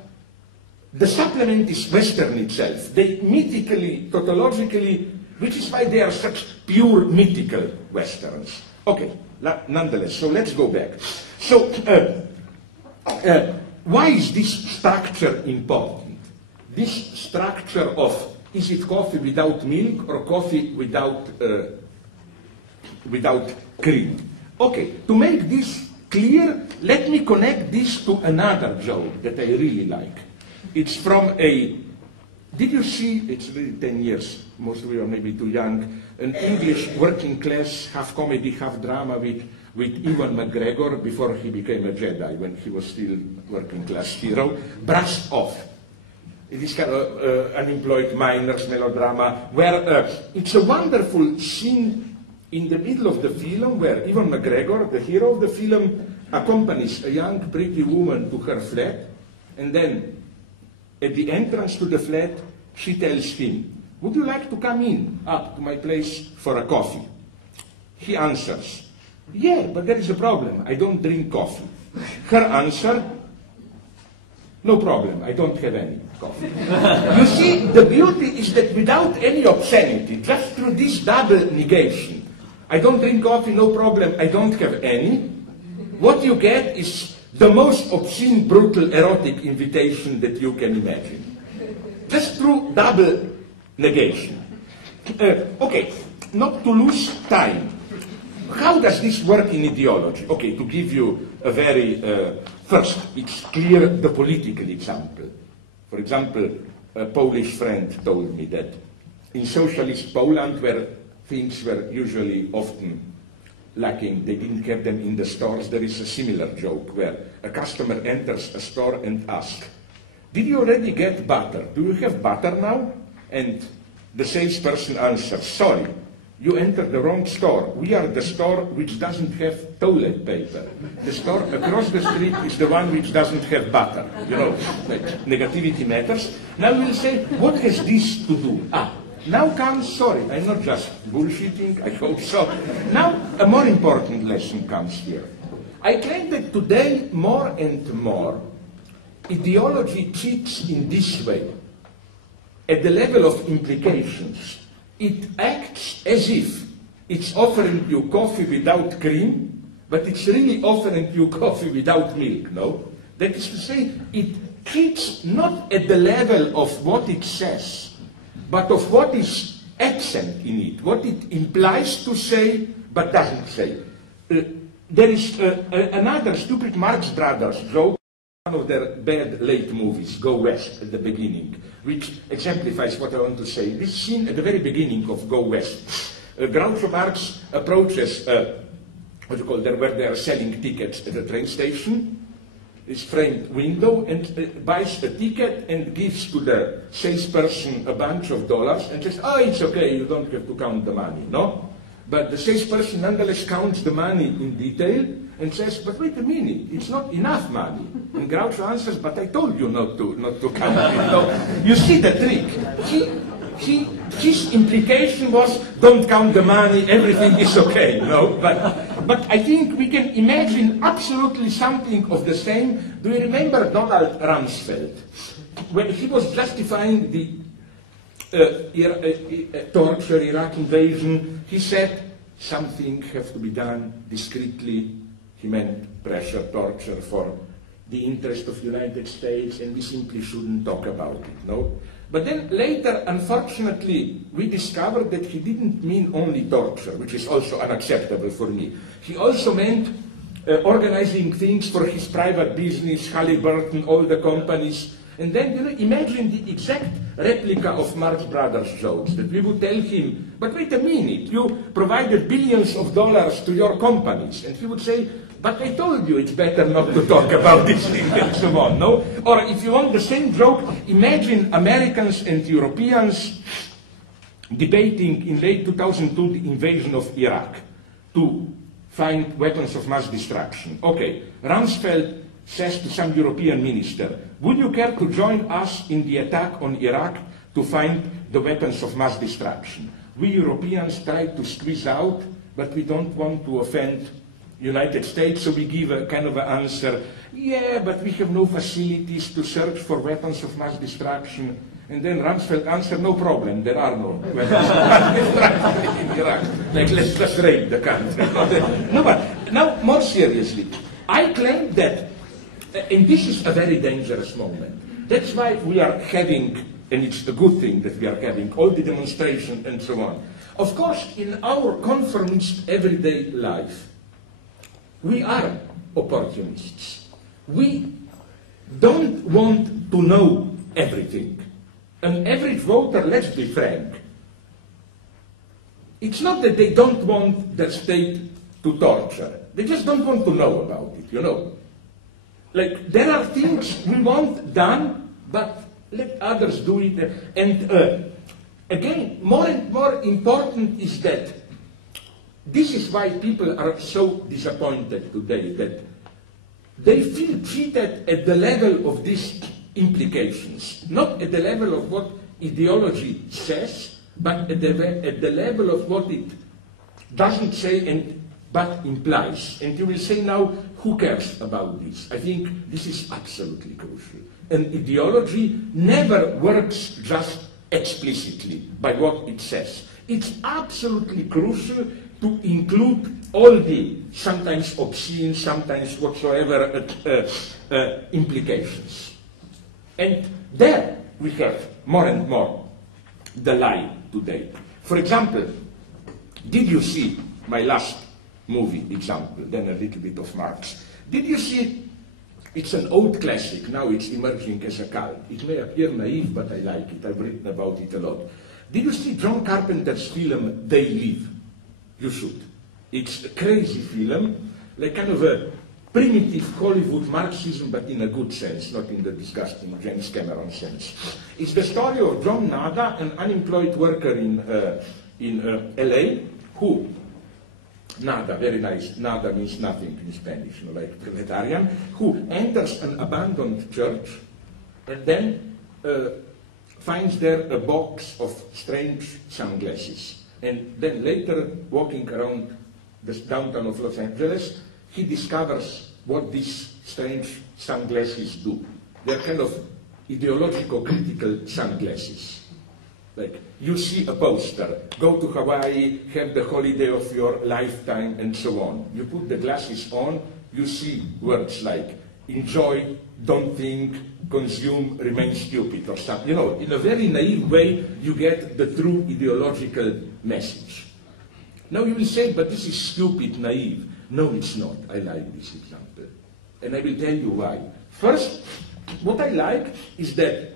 the supplement is Western itself. They mythically, tautologically, which is why they are such pure mythical Westerns. Okay, nonetheless, so let's go back. So, why is this structure important? This structure of, is it coffee without milk or coffee without cream? Okay, to make this clear, let me connect this to another joke that I really like. It's from a, did you see, it's really 10 years, most of you are maybe too young, an English working class, half comedy, half drama with Ewan McGregor before he became a Jedi, when he was still working class hero, Brushed Off. It is kind of unemployed miners melodrama, where it's a wonderful scene in the middle of the film where Ewan McGregor, the hero of the film, accompanies a young pretty woman to her flat, and then at the entrance to the flat, she tells him, would you like to come in up to my place for a coffee? He answers, yeah, but there is a problem, I don't drink coffee. Her answer, no problem, I don't have any coffee. You see, the beauty is that without any obscenity, just through this double negation, I don't drink coffee, no problem, I don't have any. What you get is the most obscene, brutal, erotic invitation that you can imagine. Just through double negation. Okay, not to lose time. how does this work in ideology? Okay, to give you a very, first, it's clear the political example. For example, a Polish friend told me that in socialist Poland, where things were usually often lacking, they didn't have them in the stores, there is a similar joke where a customer enters a store and asks, did you already get butter? Do you have butter now? And the salesperson answers, sorry, you entered the wrong store. We are the store which doesn't have toilet paper. The store across the street is the one which doesn't have butter. You know, like negativity matters. Now we'll say, what has this to do? Now comes, sorry, I'm not just bullshitting, I hope so. Now a more important lesson comes here. I claim that today, more and more, ideology cheats in this way. At the level of implications, it acts as if it's offering you coffee without cream, but it's really offering you coffee without milk, no? That is to say, it cheats not at the level of what it says, but of what is absent in it, what it implies to say, but doesn't say. There is another stupid Marx Brothers joke, one of their bad late movies, Go West, at the beginning, which exemplifies what I want to say. This scene at the very beginning of Go West. Groucho Marx approaches, what you call there, where they are selling tickets at the train station, his framed window, and buys a ticket and gives to the salesperson a bunch of dollars and says, oh, it's okay, you don't have to count the money, no? But the salesperson nonetheless counts the money in detail and says, but wait a minute, it's not enough money. And Groucho answers, but I told you not to count it. No? You see the trick. His implication was, don't count the money, everything is okay. No? But I think we can imagine absolutely something of the same. Do you remember Donald Rumsfeld? When he was justifying the torture, Iraq invasion, he said, something has to be done discreetly. He meant pressure, torture for the interest of the United States, and we simply shouldn't talk about it, no? But then later, unfortunately, we discovered that he didn't mean only torture, which is also unacceptable for me. He also meant organizing things for his private business, Halliburton, all the companies. And then, you know, imagine the exact replica of Marx Brothers jokes, that we would tell him, but wait a minute, you provided billions of dollars to your companies. And he would say, but I told you it's better not to talk about this thing and so on, no? Or if you want the same joke, imagine Americans and Europeans debating in late 2002 the invasion of Iraq to find weapons of mass destruction. Okay, Rumsfeld says to some European minister, would you care to join us in the attack on Iraq to find the weapons of mass destruction? We Europeans try to squeeze out, but we don't want to offend United States, so we give a kind of an answer, yeah, but we have no facilities to search for weapons of mass destruction. And then Rumsfeld answered, no problem, there are no weapons of mass destruction in Iraq. Like, let's just raid the country. No, but now, more seriously, I claim that, and this is a very dangerous moment. That's why we are having, and it's a good thing that we are having, all the demonstrations and so on. Of course, in our conformist everyday life, we are opportunists. We don't want to know everything. An average voter, let's be frank, it's not that they don't want the state to torture. They just don't want to know about it, you know. Like, there are things we want done, but let others do it. And again, more and more important is that this is why people are so disappointed today, that they feel treated at the level of these implications, not at the level of what ideology says, but at the level of what it doesn't say but implies. And you will say now, who cares about this? I think this is absolutely crucial. An ideology never works just explicitly by what it says. It's absolutely crucial to include all the sometimes obscene, sometimes whatsoever implications. And there we have more and more the lie today. For example, did you see my last movie example, then a little bit of Marx. Did you see, it's an old classic, now it's emerging as a cult. It may appear naive, but I like it. I've written about it a lot. Did you see John Carpenter's film, They Live? You should. It's a crazy film, like kind of a primitive Hollywood Marxism, but in a good sense, not in the disgusting James Cameron sense. It's the story of John Nada, an unemployed worker in LA, who, Nada, very nice, Nada means nothing in Spanish, like proletarian, who enters an abandoned church and then finds there a box of strange sunglasses. And then later, walking around the downtown of Los Angeles, he discovers what these strange sunglasses do. They're kind of ideological critical sunglasses. Like, you see a poster, go to Hawaii, have the holiday of your lifetime, and so on. You put the glasses on, you see words like enjoy, don't think, consume, remain stupid, or something. You know, in a very naive way, you get the true ideological message. Now you will say, but this is stupid, naive. No, it's not. I like this example. And I will tell you why. First, what I like is that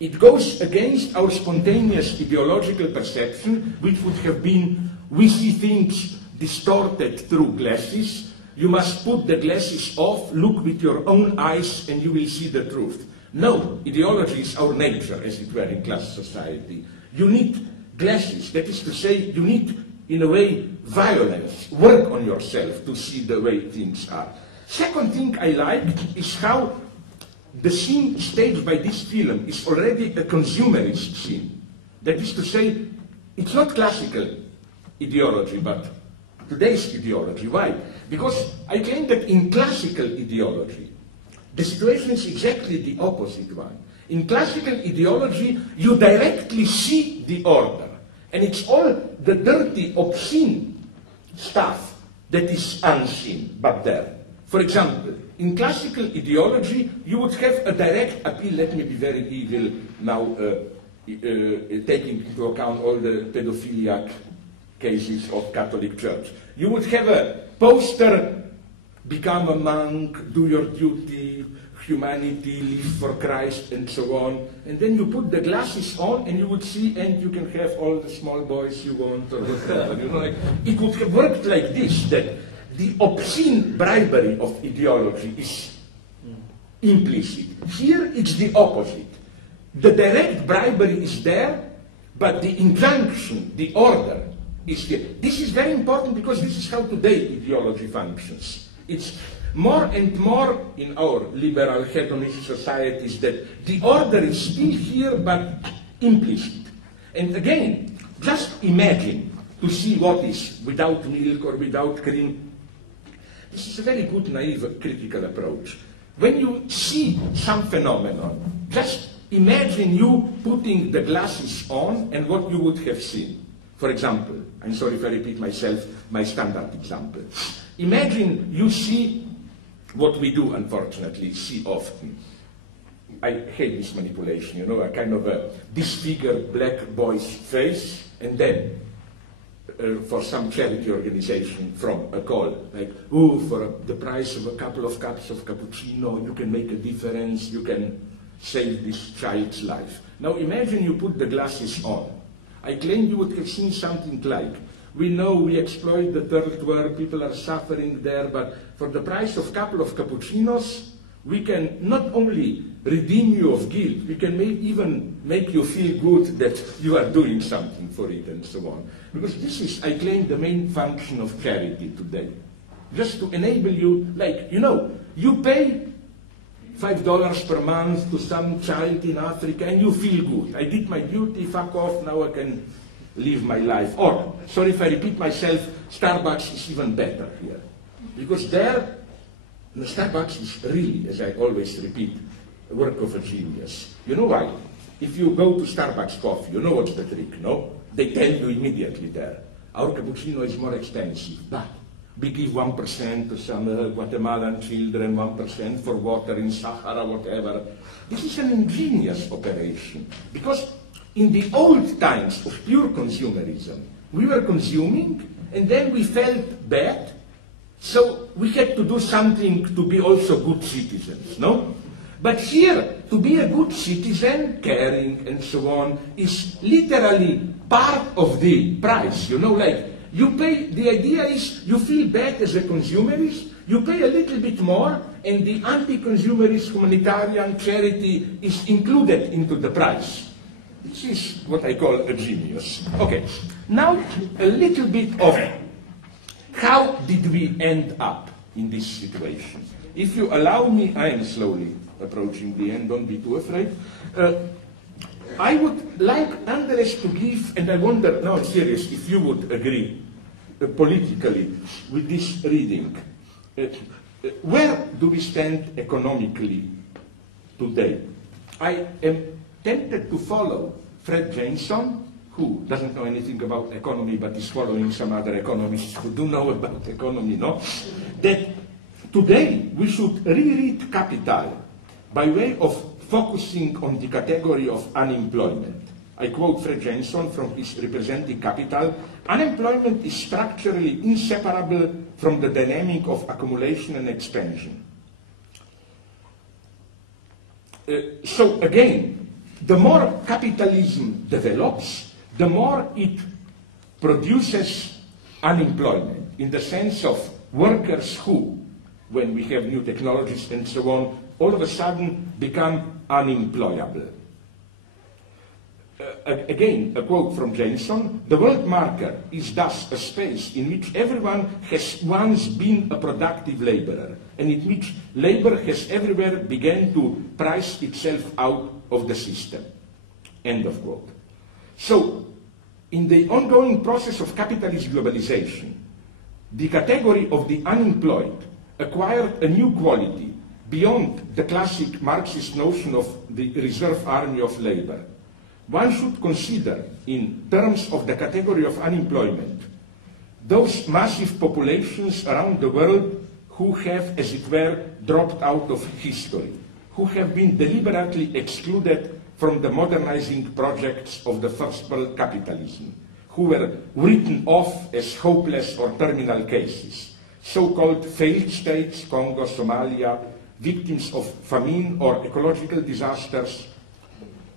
it goes against our spontaneous ideological perception, which would have been, we see things distorted through glasses. You must put the glasses off, look with your own eyes, and you will see the truth. No, ideology is our nature, as it were, in class society. You need glasses. That is to say, you need, in a way, violence. Work on yourself to see the way things are. Second thing I like is how the scene staged by this film is already a consumerist scene. That is to say, it's not classical ideology, but today's ideology. Why? Because I claim that in classical ideology, the situation is exactly the opposite one. In classical ideology, you directly see the order. And it's all the dirty, obscene stuff that is unseen, but there. For example, in classical ideology, you would have a direct appeal, let me be very evil now, taking into account all the pedophiliac cases of Catholic Church. You would have a poster, become a monk, do your duty, humanity, live for Christ, and so on. And then you put the glasses on, and you would see, and you can have all the small boys you want, or whatever. You know, like, it would have worked like this, that the obscene bribery of ideology is implicit. Here it's the opposite. The direct bribery is there, but the injunction, the order, is here. This is very important because this is how today ideology functions. It's more and more in our liberal hedonist societies that the order is still here but implicit. And again, just imagine to see what is without milk or without cream. This is a very good naive critical approach. When you see some phenomenon, just imagine you putting the glasses on and what you would have seen. For example, I'm sorry if I repeat myself, my standard example. Imagine you see what we do, unfortunately, see often. I hate this manipulation, you know, a kind of a disfigured black boy's face, and then for some charity organization from a call, like, oh, for the price of a couple of cups of cappuccino, you can make a difference, you can save this child's life. Now imagine you put the glasses on. I claim you would have seen something like, we know we exploit the third world, people are suffering there, but for the price of a couple of cappuccinos, we can not only redeem you of guilt, we can even make you feel good that you are doing something for it and so on. Because this is, I claim, the main function of charity today. Just to enable you, like, you know, you pay $5 per month to some child in Africa and you feel good. I did my duty, fuck off, now I can live my life. Or, sorry if I repeat myself, Starbucks is even better here. Because there, the Starbucks is really, as I always repeat, a work of a genius. You know why? If you go to Starbucks coffee, you know what's the trick, no? They tell you immediately there, our cappuccino is more expensive, but we give 1% to some Guatemalan children, 1% for water in Sahara, whatever. This is an ingenious operation, because in the old times of pure consumerism, we were consuming, and then we felt bad, so we had to do something to be also good citizens, no? But here, to be a good citizen, caring and so on, is literally part of the price, you know, like you pay, the idea is you feel bad as a consumerist, you pay a little bit more, and the anti-consumerist humanitarian charity is included into the price. This is what I call a genius. Okay, now a little bit of how did we end up in this situation. If you allow me, I am slowly approaching the end, don't be too afraid. I would like nonetheless to give, and I wonder, no, I'm serious, if you would agree politically with this reading. Where do we stand economically today? I am tempted to follow Fred Jameson, who doesn't know anything about economy but is following some other economists who do know about economy, no? That today we should reread Capital by way of focusing on the category of unemployment. I quote Fred Jameson from his Representing Capital: "Unemployment is structurally inseparable from the dynamic of accumulation and expansion." So again, the more capitalism develops, the more it produces unemployment, in the sense of workers who, when we have new technologies and so on, all of a sudden become unemployable. Again, a quote from Jameson: "The world market is thus a space in which everyone has once been a productive laborer, and in which labor has everywhere begun to price itself out of the system." End of quote. So, in the ongoing process of capitalist globalization, the category of the unemployed acquired a new quality beyond the classic Marxist notion of the reserve army of labor. One should consider, in terms of the category of unemployment, those massive populations around the world who have, as it were, dropped out of history, who have been deliberately excluded from the modernizing projects of the first world capitalism, who were written off as hopeless or terminal cases, so-called failed states, Congo, Somalia, victims of famine or ecological disasters,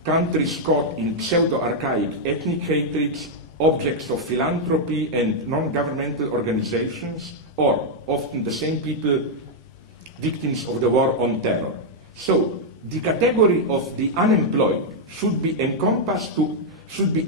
countries caught in pseudo-archaic ethnic hatreds, objects of philanthropy and non-governmental organizations, or often the same people, victims of the war on terror. So, the category of the unemployed should be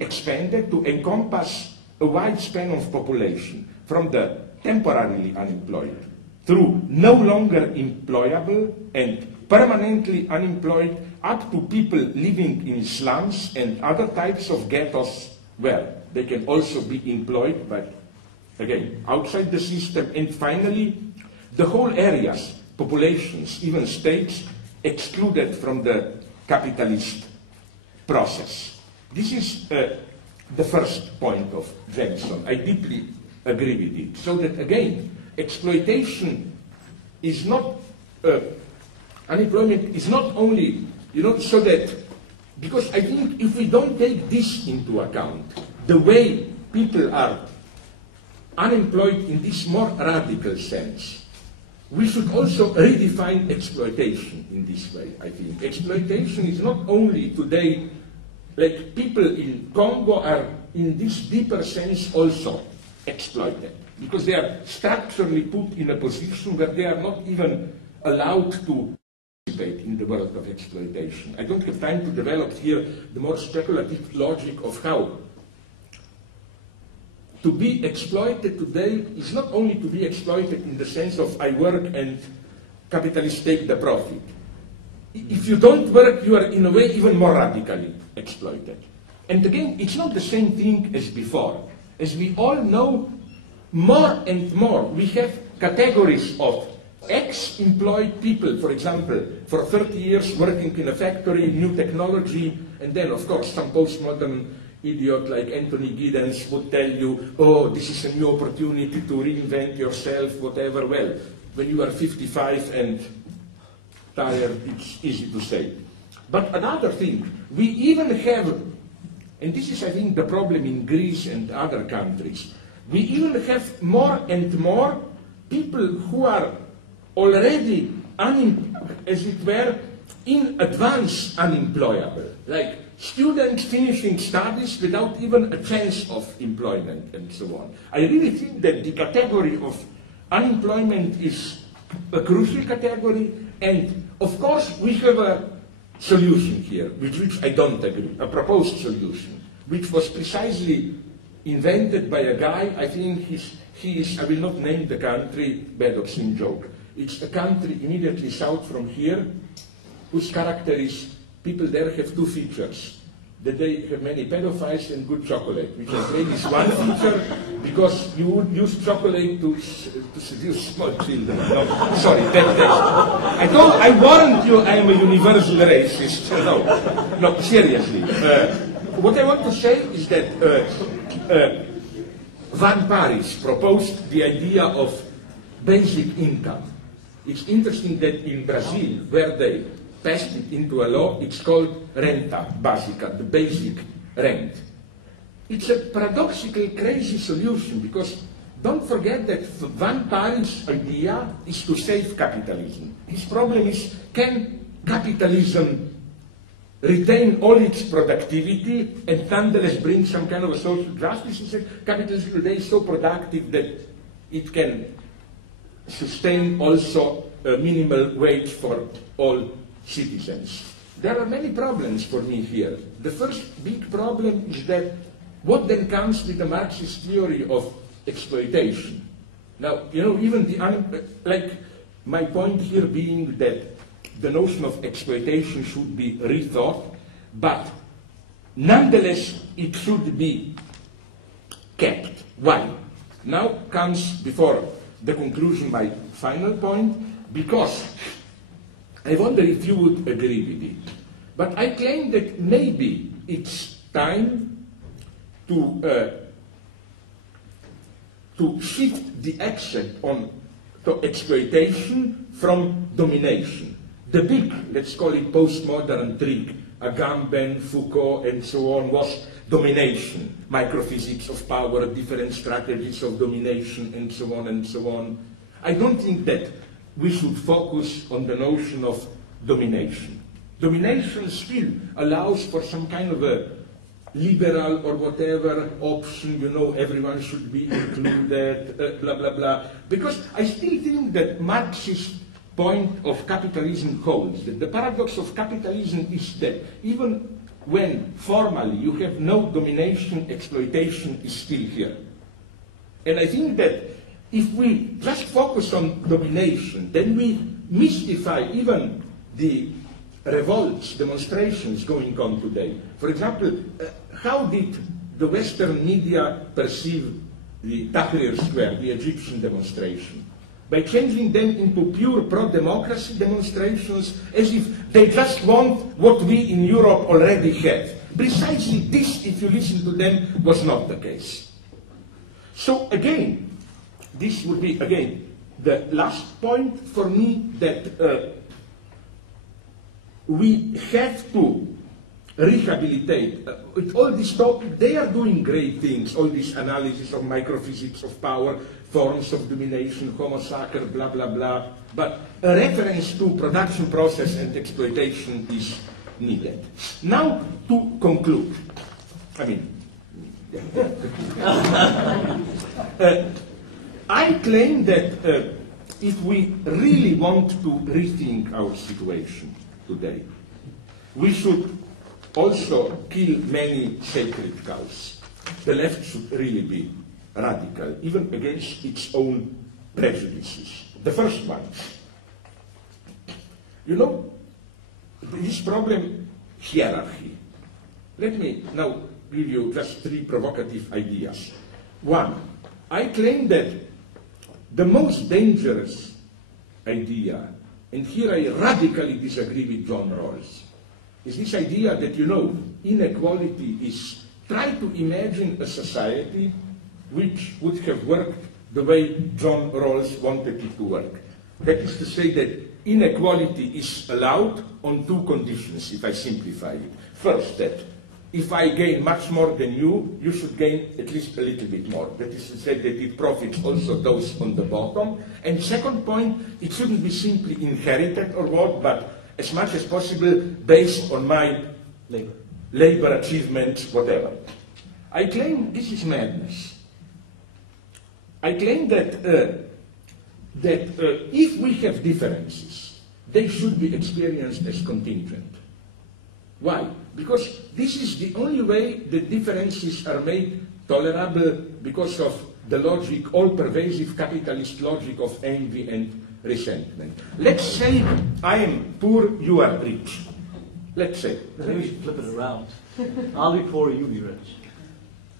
expanded to encompass a wide span of population, from the temporarily unemployed through no longer employable and permanently unemployed, up to people living in slums and other types of ghettos where they can also be employed, but again, outside the system. And finally, the whole areas, populations, even states, excluded from the capitalist process. This is the first point of Jameson. I deeply agree with it. So that again, exploitation is not, unemployment is not only, so that, because I think if we don't take this into account, the way people are unemployed in this more radical sense, we should also redefine exploitation in this way, I think. Exploitation is not only today, like people in Congo are in this deeper sense also exploited, because they are structurally put in a position where they are not even allowed to participate in the world of exploitation. I don't have time to develop here the more speculative logic of how to be exploited today is not only to be exploited in the sense of I work and capitalists take the profit. If you don't work, you are in a way even more radically exploited. And again, it's not the same thing as before. As we all know, more and more we have categories of ex-employed people, for example, for 30 years working in a factory, new technology, and then of course some postmodern idiot like Anthony Giddens would tell you, oh, this is a new opportunity to reinvent yourself, whatever. Well, when you are 55 and tired, it's easy to say. But another thing, we even have, and this is I think the problem in Greece and other countries, We even have more and more people who are already, as it were, in advance unemployable, like students finishing studies without even a chance of employment and so on. I really think that the category of unemployment is a crucial category, and of course we have a solution here, with which I don't agree, a proposed solution, which was precisely invented by a guy, I think he is, I will not name the country, bad obscene joke. It's a country immediately south from here, whose character is, people there have two features. That they have many pedophiles and good chocolate, which I claim is one feature, because you would use chocolate to seduce small children. No, sorry, bad taste. I warned you I am a universal racist. No, seriously. What I want to say is that Van Parijs proposed the idea of basic income. It's interesting that in Brazil, where they passed it into a law, it's called renta básica, the basic rent. It's a paradoxically crazy solution, because don't forget that Van Parijs' idea is to save capitalism. His problem is, can capitalism retain all its productivity and nonetheless bring some kind of a social justice? He said capitalism today is so productive that it can sustain also a minimal wage for all citizens. There are many problems for me here. The first big problem is that what then comes with the Marxist theory of exploitation? Now, even like my point here being that the notion of exploitation should be rethought, but nonetheless it should be kept. Why? Now comes, before the conclusion, my final point, because I wonder if you would agree with it. But I claim that maybe it's time to shift the accent to exploitation from domination. The big, let's call it postmodern trick, Agamben, Foucault, and so on, was domination, microphysics of power, different strategies of domination, and so on and so on. I don't think that we should focus on the notion of domination. Domination still allows for some kind of a liberal or whatever option, everyone should be included, blah, blah, blah. Because I still think that Marxist point of capitalism holds, that the paradox of capitalism is that even when formally you have no domination, exploitation is still here. And I think that if we just focus on domination, then we mystify even the revolts, demonstrations going on today. For example, how did the Western media perceive the Tahrir Square, the Egyptian demonstration? By changing them into pure pro-democracy demonstrations, as if they just want what we in Europe already have. Precisely this, if you listen to them, was not the case. So again, this would be, again, the last point for me, that we have to rehabilitate. With all this talk, they are doing great things, all this analysis of microphysics of power, forms of domination, homo sacer, blah, blah, blah. But a reference to production process and exploitation is needed. Now, to conclude, I claim that if we really want to rethink our situation today, we should also kill many sacred cows. The left should really be radical, even against its own prejudices. The first one, this problem, hierarchy. Let me now give you just 3 provocative ideas. One, I claim that the most dangerous idea, and here I radically disagree with John Rawls, is this idea that, inequality is, try to imagine a society which would have worked the way John Rawls wanted it to work. That is to say that inequality is allowed on 2 conditions, if I simplify it. First, that if I gain much more than you, you should gain at least a little bit more. That is to say that it profits also those on the bottom. And second point, it shouldn't be simply inherited or what, but as much as possible based on my labor achievements, whatever. I claim this is madness. I claim that, if we have differences, they should be experienced as contingent. Why? Because this is the only way that differences are made tolerable because of the logic, all-pervasive capitalist logic of envy and resentment. Let's say I am poor, you are rich. Let's say. Maybe we should flip it around. I'll be poor, you be rich.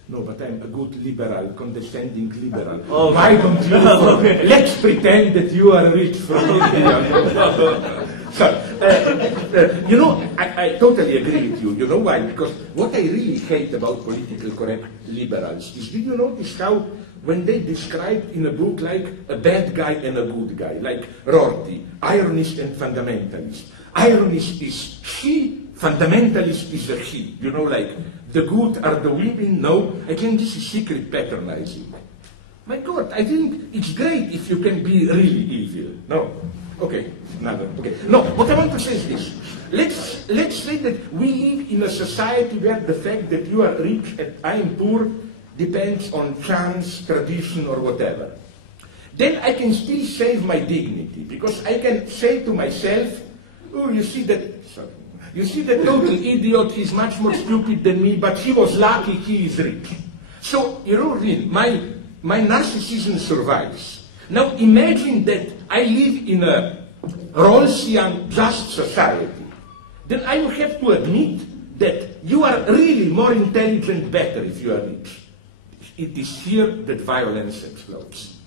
No, but I'm a good liberal, condescending liberal. Okay. Why don't you? Okay. Let's pretend that you are rich from India. So, you know, I totally agree with you. You know why? Because what I really hate about political correct liberals is, did you notice how when they describe in a book like a bad guy and a good guy, like Rorty, ironist and fundamentalist. Ironist is she, fundamentalist is a he. You know, like the good are the women. No, I think this is secret patronizing. My God, I think it's great if you can be really evil. No. Okay, another. Okay. No, what I want to say is this. Let's say that we live in a society where the fact that you are rich and I am poor depends on chance, tradition, or whatever. Then I can still save my dignity, because I can say to myself, oh, you see that total idiot is much more stupid than me, but he was lucky he is rich. So, you know, really, my narcissism survives. Now imagine that I live in a Rawlsian just society. Then I will have to admit that you are really more intelligent, better if you are rich. It is here that violence explodes.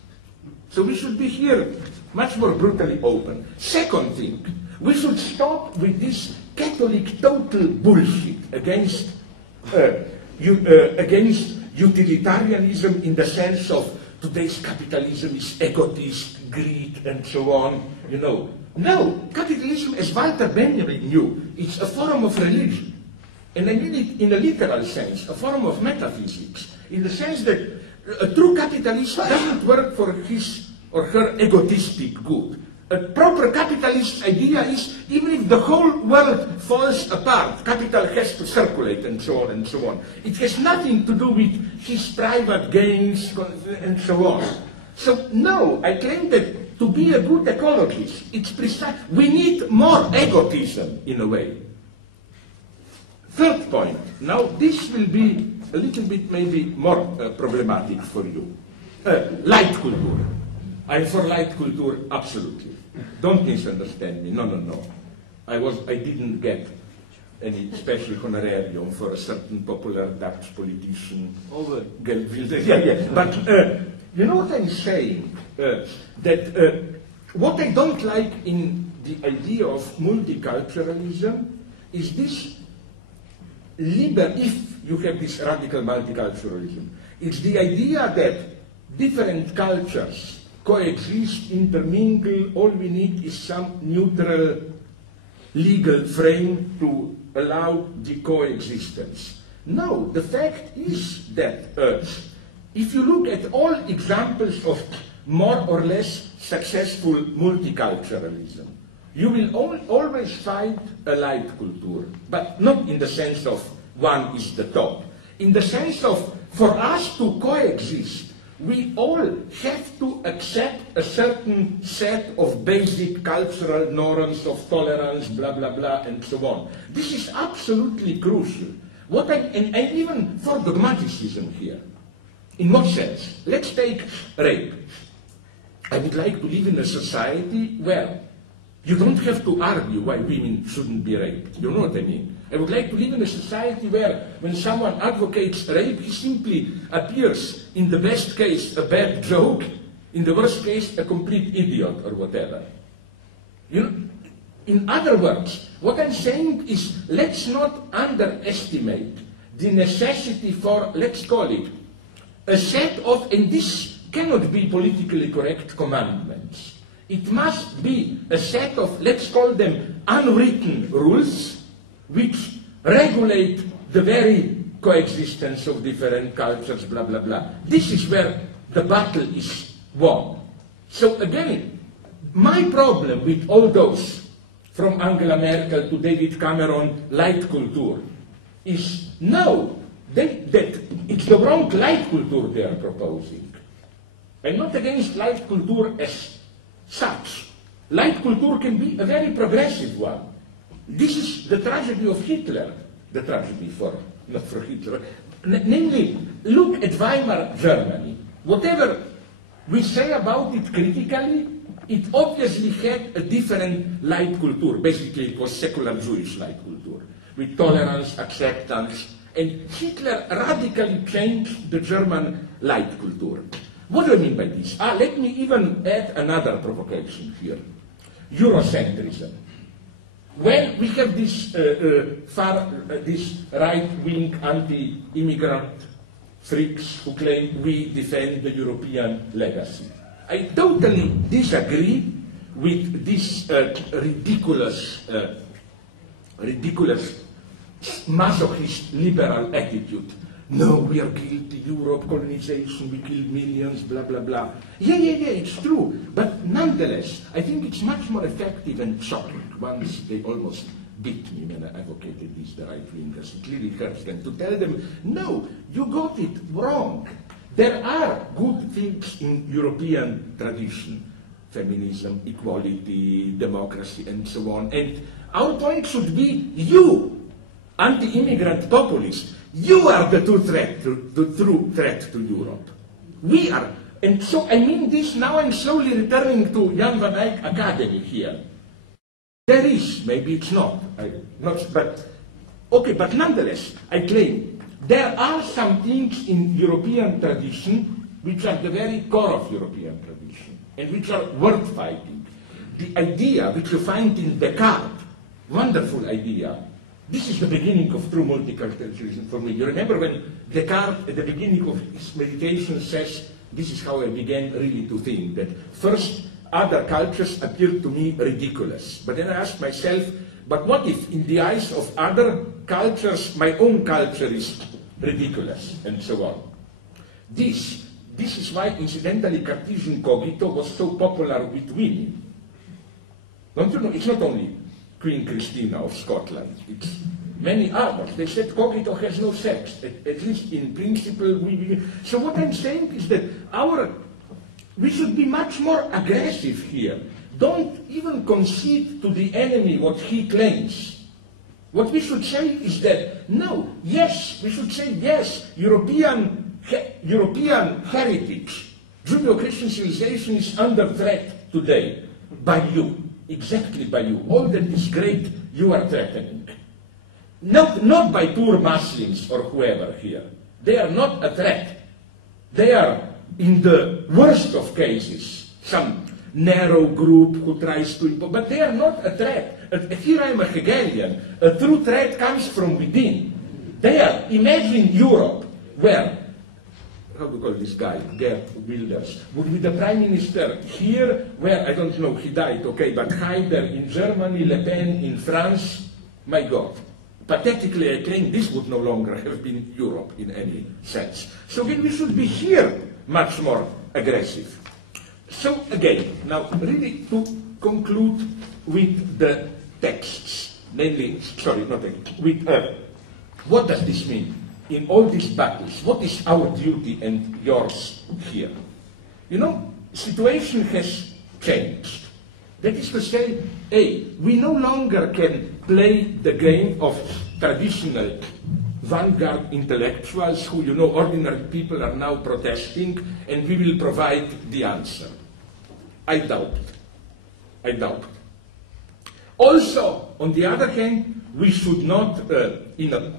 So we should be here much more brutally open. Second thing, we should stop with this Catholic total bullshit against utilitarianism in the sense of today's capitalism is egotist, greed, and so on, you know. No, capitalism, as Walter Benjamin knew, it's a form of religion. And I mean it in a literal sense, a form of metaphysics, in the sense that a true capitalist doesn't work for his or her egotistic good. A proper capitalist idea is, even if the whole world falls apart, capital has to circulate and so on and so on. It has nothing to do with his private gains and so on. So no, I claim that to be a good ecologist, it's precise. We need more egotism in a way. Third point. Now this will be a little bit maybe more problematic for you. Light culture. I'm for light culture, absolutely. Don't misunderstand me. No, no, no. I didn't get any special honorarium for a certain popular Dutch politician. Over. Yeah. But you know what I'm saying? That what I don't like in the idea of multiculturalism is this if you have this radical multiculturalism, it's the idea that different cultures coexist, intermingle, all we need is some neutral legal frame to allow the coexistence. No, the fact is that if you look at all examples of more or less successful multiculturalism, you will always find a light culture, but not in the sense of one is the top. In the sense of, for us to coexist, we all have to accept a certain set of basic cultural norms of tolerance, blah, blah, blah, and so on. This is absolutely crucial. And even for dogmaticism here. In what sense? Let's take rape. I would like to live in a society where you don't have to argue why women shouldn't be raped. You know what I mean? I would like to live in a society where, when someone advocates rape, he simply appears, in the best case, a bad joke, in the worst case, a complete idiot or whatever. You know, in other words, what I'm saying is, let's not underestimate the necessity for, let's call it, a set of, and this cannot be politically correct commandments. It must be a set of, let's call them, unwritten rules, which regulate the very coexistence of different cultures, blah, blah, blah. This is where the battle is won. So again, my problem with all those, from Angela Merkel to David Cameron, light culture, is no, that it's the wrong light culture they are proposing. I'm not against light culture as such. Light culture can be a very progressive one. This is the tragedy of Hitler, the tragedy not for Hitler. Namely, look at Weimar Germany. Whatever we say about it critically, it obviously had a different light culture. Basically, it was secular Jewish light culture, with tolerance, acceptance, and Hitler radically changed the German light culture. What do I mean by this? Let me even add another provocation here. Eurocentrism. Well, we have this this right-wing anti-immigrant freaks who claim we defend the European legacy. I totally disagree with this ridiculous masochist liberal attitude. No, we are guilty, Europe, colonization, we killed millions, blah, blah, blah. Yeah, it's true. But nonetheless, I think it's much more effective and shocking. Once they almost beat me when I advocated this, the right-wingers. It really hurts them to tell them, no, you got it wrong. There are good things in European tradition. Feminism, equality, democracy, and so on. And our point should be, you, anti-immigrant populists, you are the true threat to Europe. We are. And so I mean this, now I'm slowly returning to Jan van Eyck Academy here. There is, maybe it's not, but nonetheless, I claim, there are some things in European tradition which are the very core of European tradition, and which are worth fighting. The idea which you find in Descartes, wonderful idea. This is the beginning of true multiculturalism for me. You remember when Descartes, at the beginning of his meditation, says, this is how I began really to think, that first other cultures appeared to me ridiculous. But then I asked myself, but what if in the eyes of other cultures, my own culture is ridiculous, and so on. This is why, incidentally, Cartesian cogito was so popular with women. Don't you know, it's not only Queen Christina of Scotland, it's many others. They said cogito has no sex, at least in principle. So what I'm saying is that we should be much more aggressive here. Don't even concede to the enemy what he claims. What we should say is that, no, yes, we should say yes, European heritage, Judeo-Christian civilization is under threat today by you. Exactly by you. All that is great, you are threatening. Not by poor Muslims or whoever here. They are not a threat. They are, in the worst of cases, some narrow group who tries to impose, but they are not a threat. Here I am a Hegelian. A true threat comes from within. Imagine Europe, where, how do you call this guy, Geert Wilders, would be the prime minister here, where, I don't know, he died, okay, but Haider in Germany, Le Pen in France, my God. Pathetically, I claim this would no longer have been Europe in any sense. So again, we should be here much more aggressive. So again, now really to conclude with the texts, namely, what does this mean? In all these battles, what is our duty and yours here? You know, situation has changed. That is to say, we no longer can play the game of traditional vanguard intellectuals who, you know, ordinary people are now protesting, and we will provide the answer. I doubt it. Also, on the other hand, we should not, in a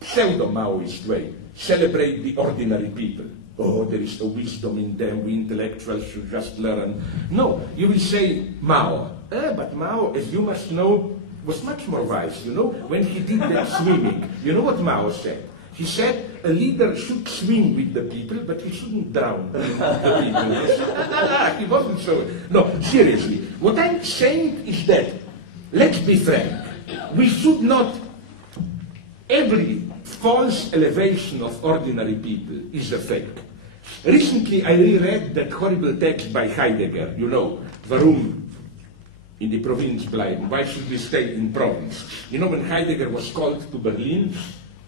pseudo-Maoist way, celebrate the ordinary people. Oh, there is no wisdom in them, we intellectuals should just learn. No, you will say Mao. But Mao, as you must know, was much more wise, you know, when he did that swimming. You know what Mao said? He said a leader should swim with the people, but he shouldn't drown the people. He wasn't so. No, seriously. What I'm saying is that, let's be frank, we should not, every false elevation of ordinary people is a fake. Recently, I reread that horrible text by Heidegger, you know, Warum in the Provinz bleiben? Why should we stay in province? You know, when Heidegger was called to Berlin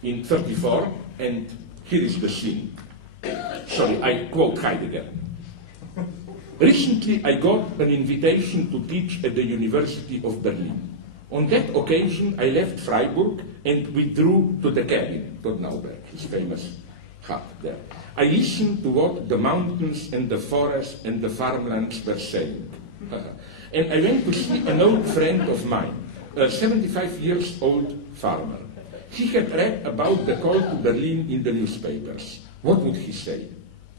in 1934, and here is the scene. Sorry, I quote Heidegger. Recently, I got an invitation to teach at the University of Berlin. On that occasion, I left Freiburg and withdrew to the cabin, Todnauberg, his famous hut there. I listened to what the mountains and the forests and the farmlands were saying. And I went to see an old friend of mine, a 75 years old farmer. He had read about the call to Berlin in the newspapers. What would he say?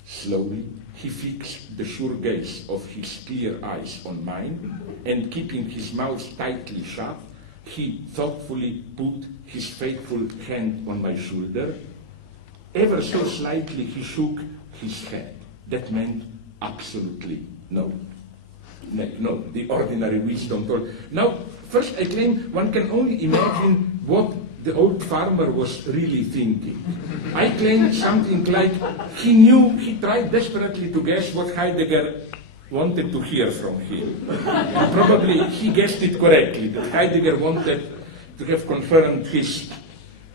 Slowly, he fixed the sure gaze of his clear eyes on mine, and keeping his mouth tightly shut, he thoughtfully put his faithful hand on my shoulder. Ever so slightly he shook his head. That meant absolutely no. No, the ordinary wisdom told. Now, first I claim one can only imagine what the old farmer was really thinking. I claim something like he tried desperately to guess what Heidegger wanted to hear from him. And probably he guessed it correctly, that Heidegger wanted to have confirmed his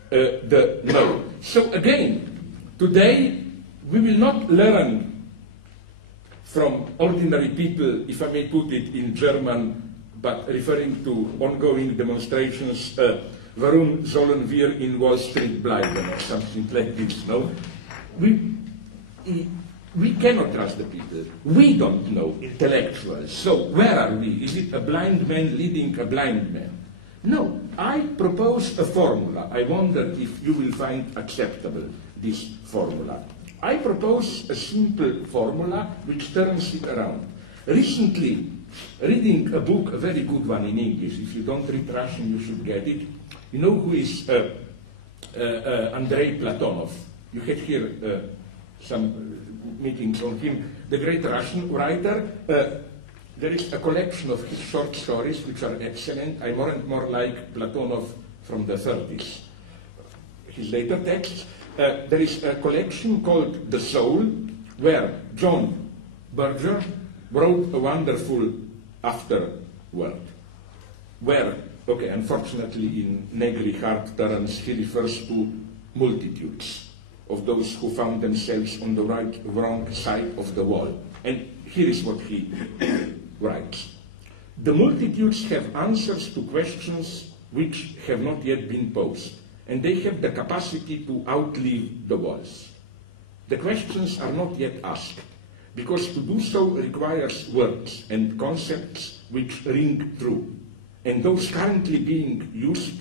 the no. So again, today we will not learn from ordinary people, if I may put it in German, but referring to ongoing demonstrations, warum sollen wir in Wall Street bleiben, or something like this, no? We cannot trust the people. We don't know intellectuals. So where are we? Is it a blind man leading a blind man? No, I propose a formula. I wonder if you will find acceptable this formula. I propose a simple formula which turns it around. Recently, reading a book, a very good one in English. If you don't read Russian, you should get it. You know who is Andrei Platonov? You had here some meetings on him. The great Russian writer. There is a collection of his short stories which are excellent. I more and more like Platonov from the 30s. His later texts. There is a collection called The Soul, where John Berger wrote a wonderful afterword, where, okay, unfortunately in Negri hard terms, he refers to multitudes of those who found themselves on the wrong side of the wall. And here is what he writes. The multitudes have answers to questions which have not yet been posed, and they have the capacity to outlive the walls. The questions are not yet asked, because to do so requires words and concepts which ring true, and those currently being used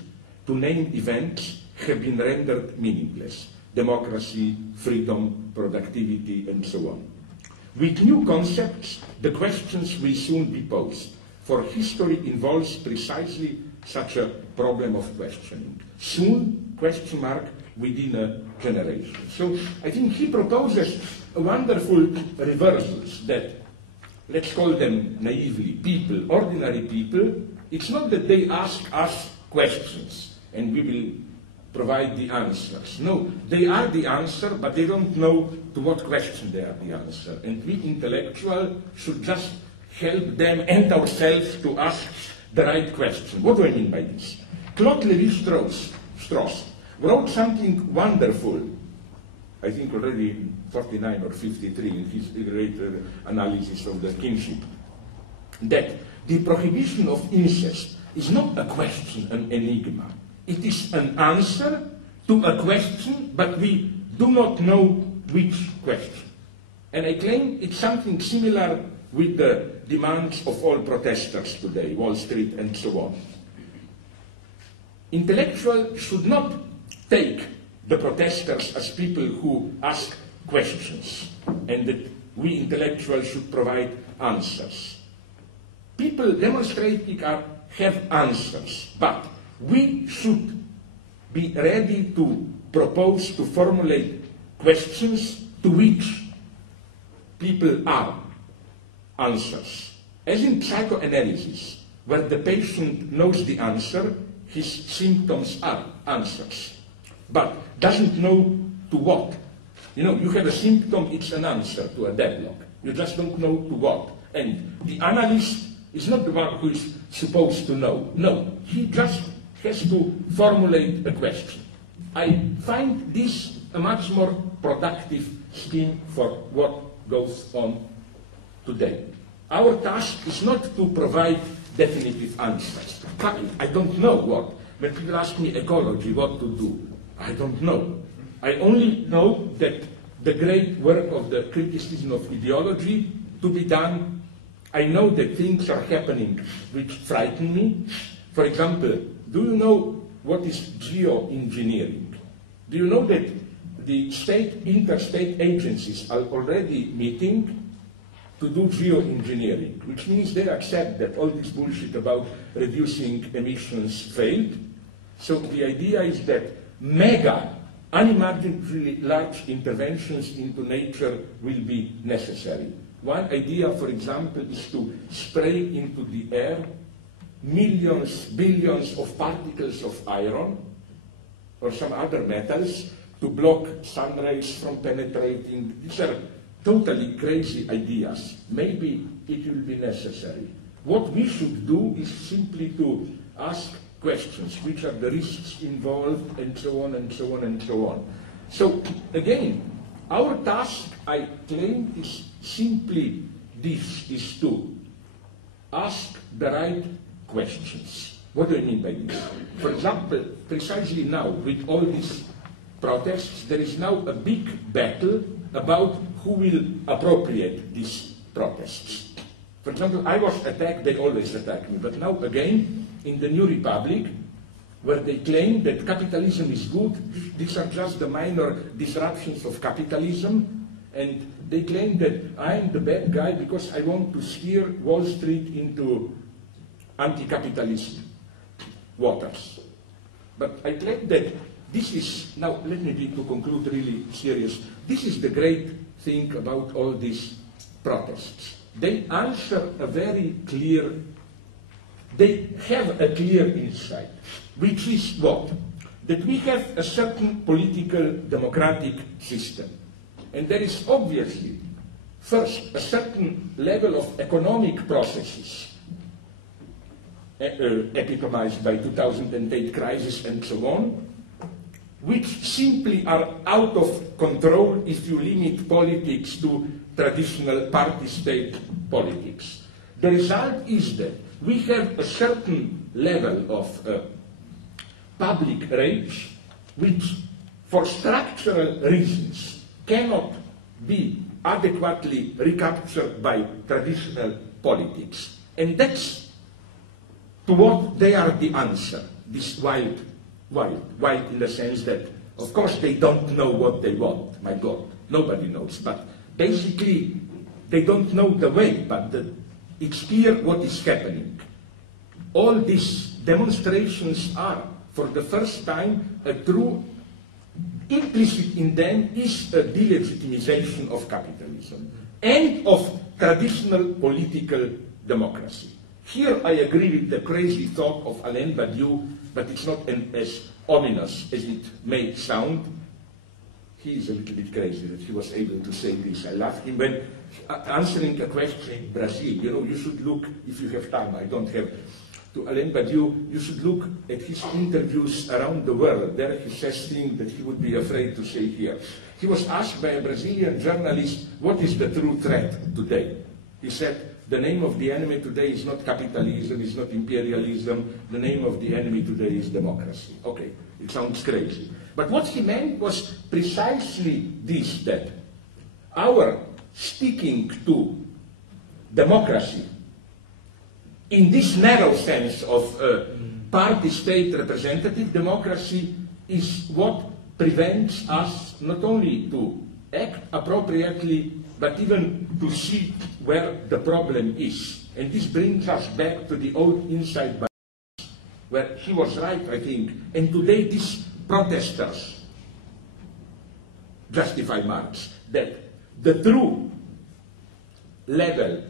to name events have been rendered meaningless. Democracy, freedom, productivity, and so on. With new concepts, the questions will soon be posed, for history involves precisely such a problem of questioning. Soon, question mark, within a generation. So I think he proposes a wonderful reversals that, let's call them naively, people, ordinary people. It's not that they ask us questions and we will provide the answers. No, they are the answer, but they don't know to what question they are the answer. And we intellectuals should just help them and ourselves to ask the right question. What do I mean by this? Claude Lévi-Strauss wrote something wonderful, I think already in 49 or 53 in his great analysis of the kinship, that the prohibition of incest is not a question, an enigma. It is an answer to a question, but we do not know which question. And I claim it's something similar with the demands of all protesters today, Wall Street and so on. Intellectuals should not take the protesters as people who ask questions, and that we intellectuals should provide answers. People demonstrating have answers, but we should be ready to propose, to formulate questions to which people are answers. As in psychoanalysis, where the patient knows the answer, his symptoms are answers. but doesn't know to what. You know, you have a symptom, it's an answer to a deadlock. You just don't know to what. And the analyst is not the one who is supposed to know. No, he just has to formulate a question. I find this a much more productive scheme for what goes on today. Our task is not to provide definitive answers. I don't know what. When people ask me ecology, what to do, I don't know. I only know that the great work of the criticism of ideology to be done. I know that things are happening which frighten me. For example, do you know what is geoengineering? Do you know that the interstate agencies are already meeting to do geoengineering, which means they accept that all this bullshit about reducing emissions failed. So the idea is that mega, unimaginably large interventions into nature will be necessary. One idea, for example, is to spray into the air millions, billions of particles of iron or some other metals to block sun rays from penetrating. These are totally crazy ideas. Maybe it will be necessary. What we should do is simply to ask questions. Which are the risks involved, and so on, and so on, and so on. So, again, our task, I claim, is simply this, is to ask the right questions. What do I mean by this? For example, precisely now, with all these protests, there is now a big battle about who will appropriate these protests. For example, I was attacked, they always attack me, but now again, in the New Republic, where they claim that capitalism is good, these are just the minor disruptions of capitalism, and they claim that I'm the bad guy because I want to steer Wall Street into anti-capitalist waters. But I claim that this is, now let me be, to conclude, really serious, this is the great thing about all these protests. They answer a very clear, they have a clear insight, which is what? That we have a certain political democratic system. And there is obviously, first, a certain level of economic processes epitomized by 2008 crisis and so on, which simply are out of control if you limit politics to traditional party-state politics. The result is that we have a certain level of public rage which, for structural reasons, cannot be adequately recaptured by traditional politics. And that's to what they are the answer, this wild in the sense that, of course, they don't know what they want, my God, nobody knows, but basically they don't know the way, but it's clear what is happening. All these demonstrations are, for the first time, a true, implicit in them is a delegitimization of capitalism and of traditional political democracy. Here I agree with the crazy thought of Alain Badiou, but it's not as ominous as it may sound. He is a little bit crazy that he was able to say this. I love him when answering a question in Brazil. You know, you should look, if you have time, I don't have, to Alain Badiou, you should look at his interviews around the world. There he says things that he would be afraid to say here. He was asked by a Brazilian journalist, what is the true threat today? He said, the name of the enemy today is not capitalism, is not imperialism. The name of the enemy today is democracy. Okay, it sounds crazy. But what he meant was precisely this, that our sticking to democracy in this narrow sense of party-state representative democracy is what prevents us not only to act appropriately, but even to see where the problem is. And this brings us back to the old insight bias, where he was right, I think. And today these protesters justify Marx, that the true level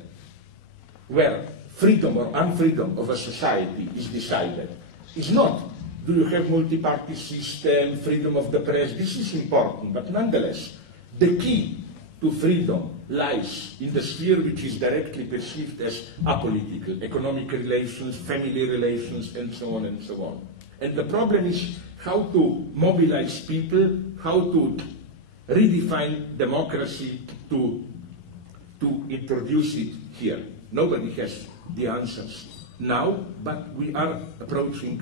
where freedom or unfreedom of a society is decided is not do you have multi-party system, freedom of the press? This is important, but nonetheless, the key to freedom lies in the sphere which is directly perceived as apolitical, economic relations, family relations, and so on and so on. And the problem is how to mobilize people, how to redefine democracy to introduce it here. Nobody has the answers now, but we are approaching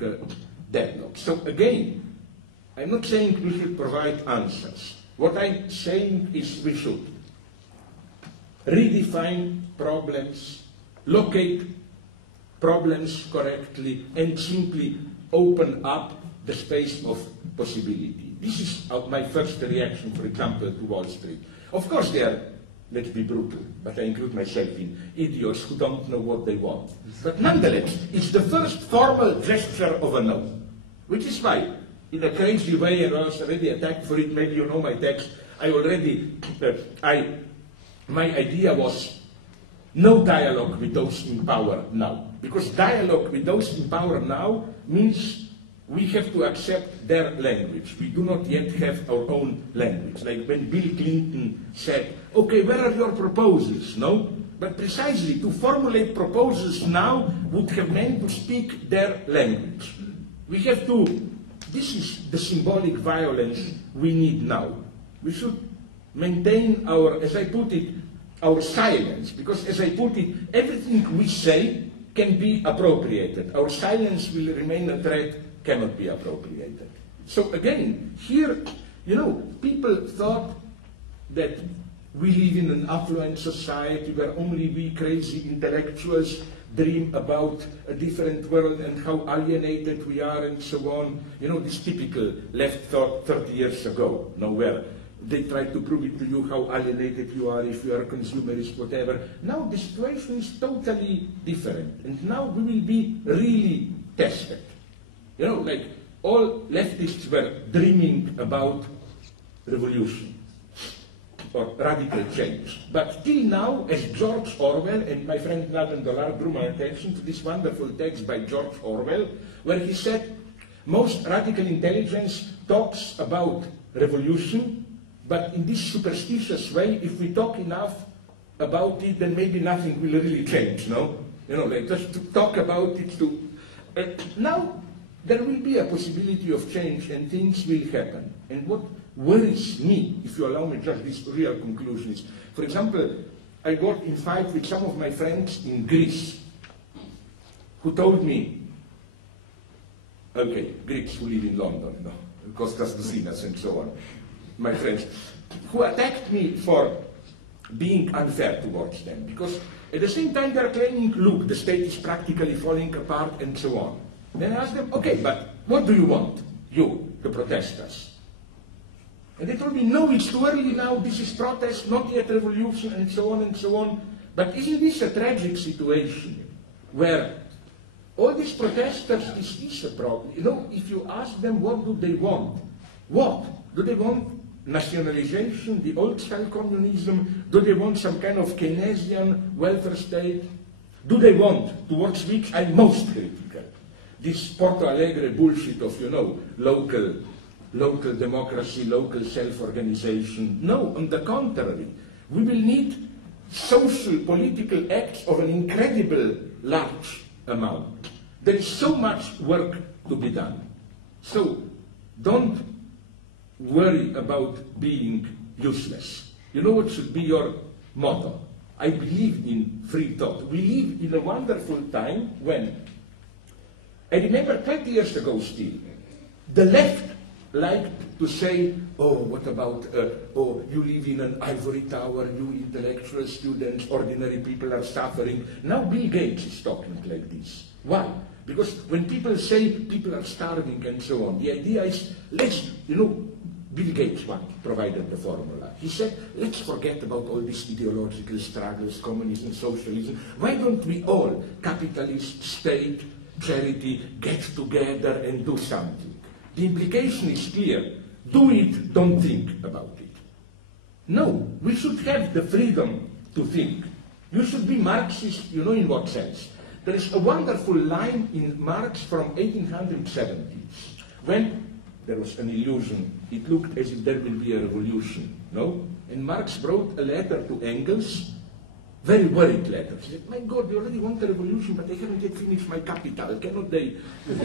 deadlock. So again, I'm not saying we should provide answers. What I'm saying is we should redefine problems, locate problems correctly, and simply open up the space of possibility. This is my first reaction, for example, to Wall Street. Of course, they are, let's be brutal, but I include myself in idiots who don't know what they want. But nonetheless, it's the first formal gesture of a no, which is why, in a crazy way, and I was already attacked for it, maybe you know my text, my idea was no dialogue with those in power now. Because dialogue with those in power now means we have to accept their language. We do not yet have our own language. Like when Bill Clinton said, okay, where are your proposals? No? But precisely to formulate proposals now would have meant to speak their language. We have to, this is the symbolic violence we need now. We should maintain our, as I put it, our silence, because as I put it, everything we say can be appropriated. Our silence will remain a threat, cannot be appropriated. So again, here, you know, people thought that we live in an affluent society where only we crazy intellectuals dream about a different world and how alienated we are and so on. You know, this typical left thought 30 years ago, where they try to prove it to you how alienated you are if you are a consumerist, whatever. Now the situation is totally different. And now we will be really tested. You know, like all leftists were dreaming about revolution or radical change. But till now, as George Orwell, and my friend Nathan Dollard drew my attention to this wonderful text by George Orwell, where he said, most radical intelligence talks about revolution, but in this superstitious way, if we talk enough about it, then maybe nothing will really change, no? You know, like just to talk about it, now there will be a possibility of change and things will happen. And what worries me, if you allow me just this real conclusion, is, for example, I got in fight with some of my friends in Greece who told me, okay, Greeks who live in London, no, Kostas Douzinas and so on, my friends, who attacked me for being unfair towards them, because at the same time they're claiming, look, the state is practically falling apart and so on. Then I asked them, okay, but what do you want, you, the protesters? And they told me, no, it's too early now, this is protest, not yet revolution, and so on and so on. But isn't this a tragic situation where all these protesters, this is a problem. You know, if you ask them what do they want, what? Do they want nationalization, the old-style communism? Do they want some kind of Keynesian welfare state? Do they want, towards which I'm most critical, this Porto Alegre bullshit of, you know, local democracy, local self-organization? No, on the contrary. We will need social, political acts of an incredible large amount. There is so much work to be done. So don't worry about being useless. You know what should be your motto? I believe in free thought. We live in a wonderful time when, I remember 20 years ago still, the left liked to say, oh, what about, oh, you live in an ivory tower, you intellectual students, ordinary people are suffering. Now Bill Gates is talking like this. Why? Because when people say people are starving and so on, the idea is, let's, you know, Bill Gates provided the formula. He said, let's forget about all these ideological struggles, communism, socialism. Why don't we all, capitalist, state, charity, get together and do something? The implication is clear. Do it, don't think about it. No, we should have the freedom to think. You should be Marxist, you know in what sense. There is a wonderful line in Marx from 1870, when there was an illusion, it looked as if there will be a revolution, no? And Marx wrote a letter to Engels, very worried letter. He said, my God, they already want a revolution, but they haven't yet finished my Capital. Cannot they wait a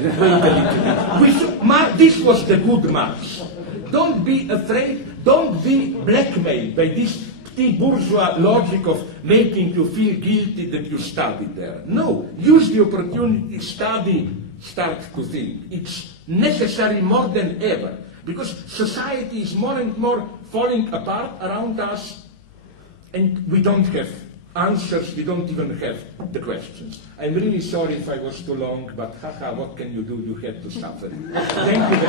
little bit? This was the good Marx. Don't be afraid, don't be blackmailed by this petty bourgeois logic of making you feel guilty that you studied there. No, use the opportunity, study, start to think. It's necessary more than ever, because society is more and more falling apart around us, and we don't have answers, we don't even have the questions. I'm really sorry if I was too long, but haha, what can you do? You had to suffer. Thank you very much.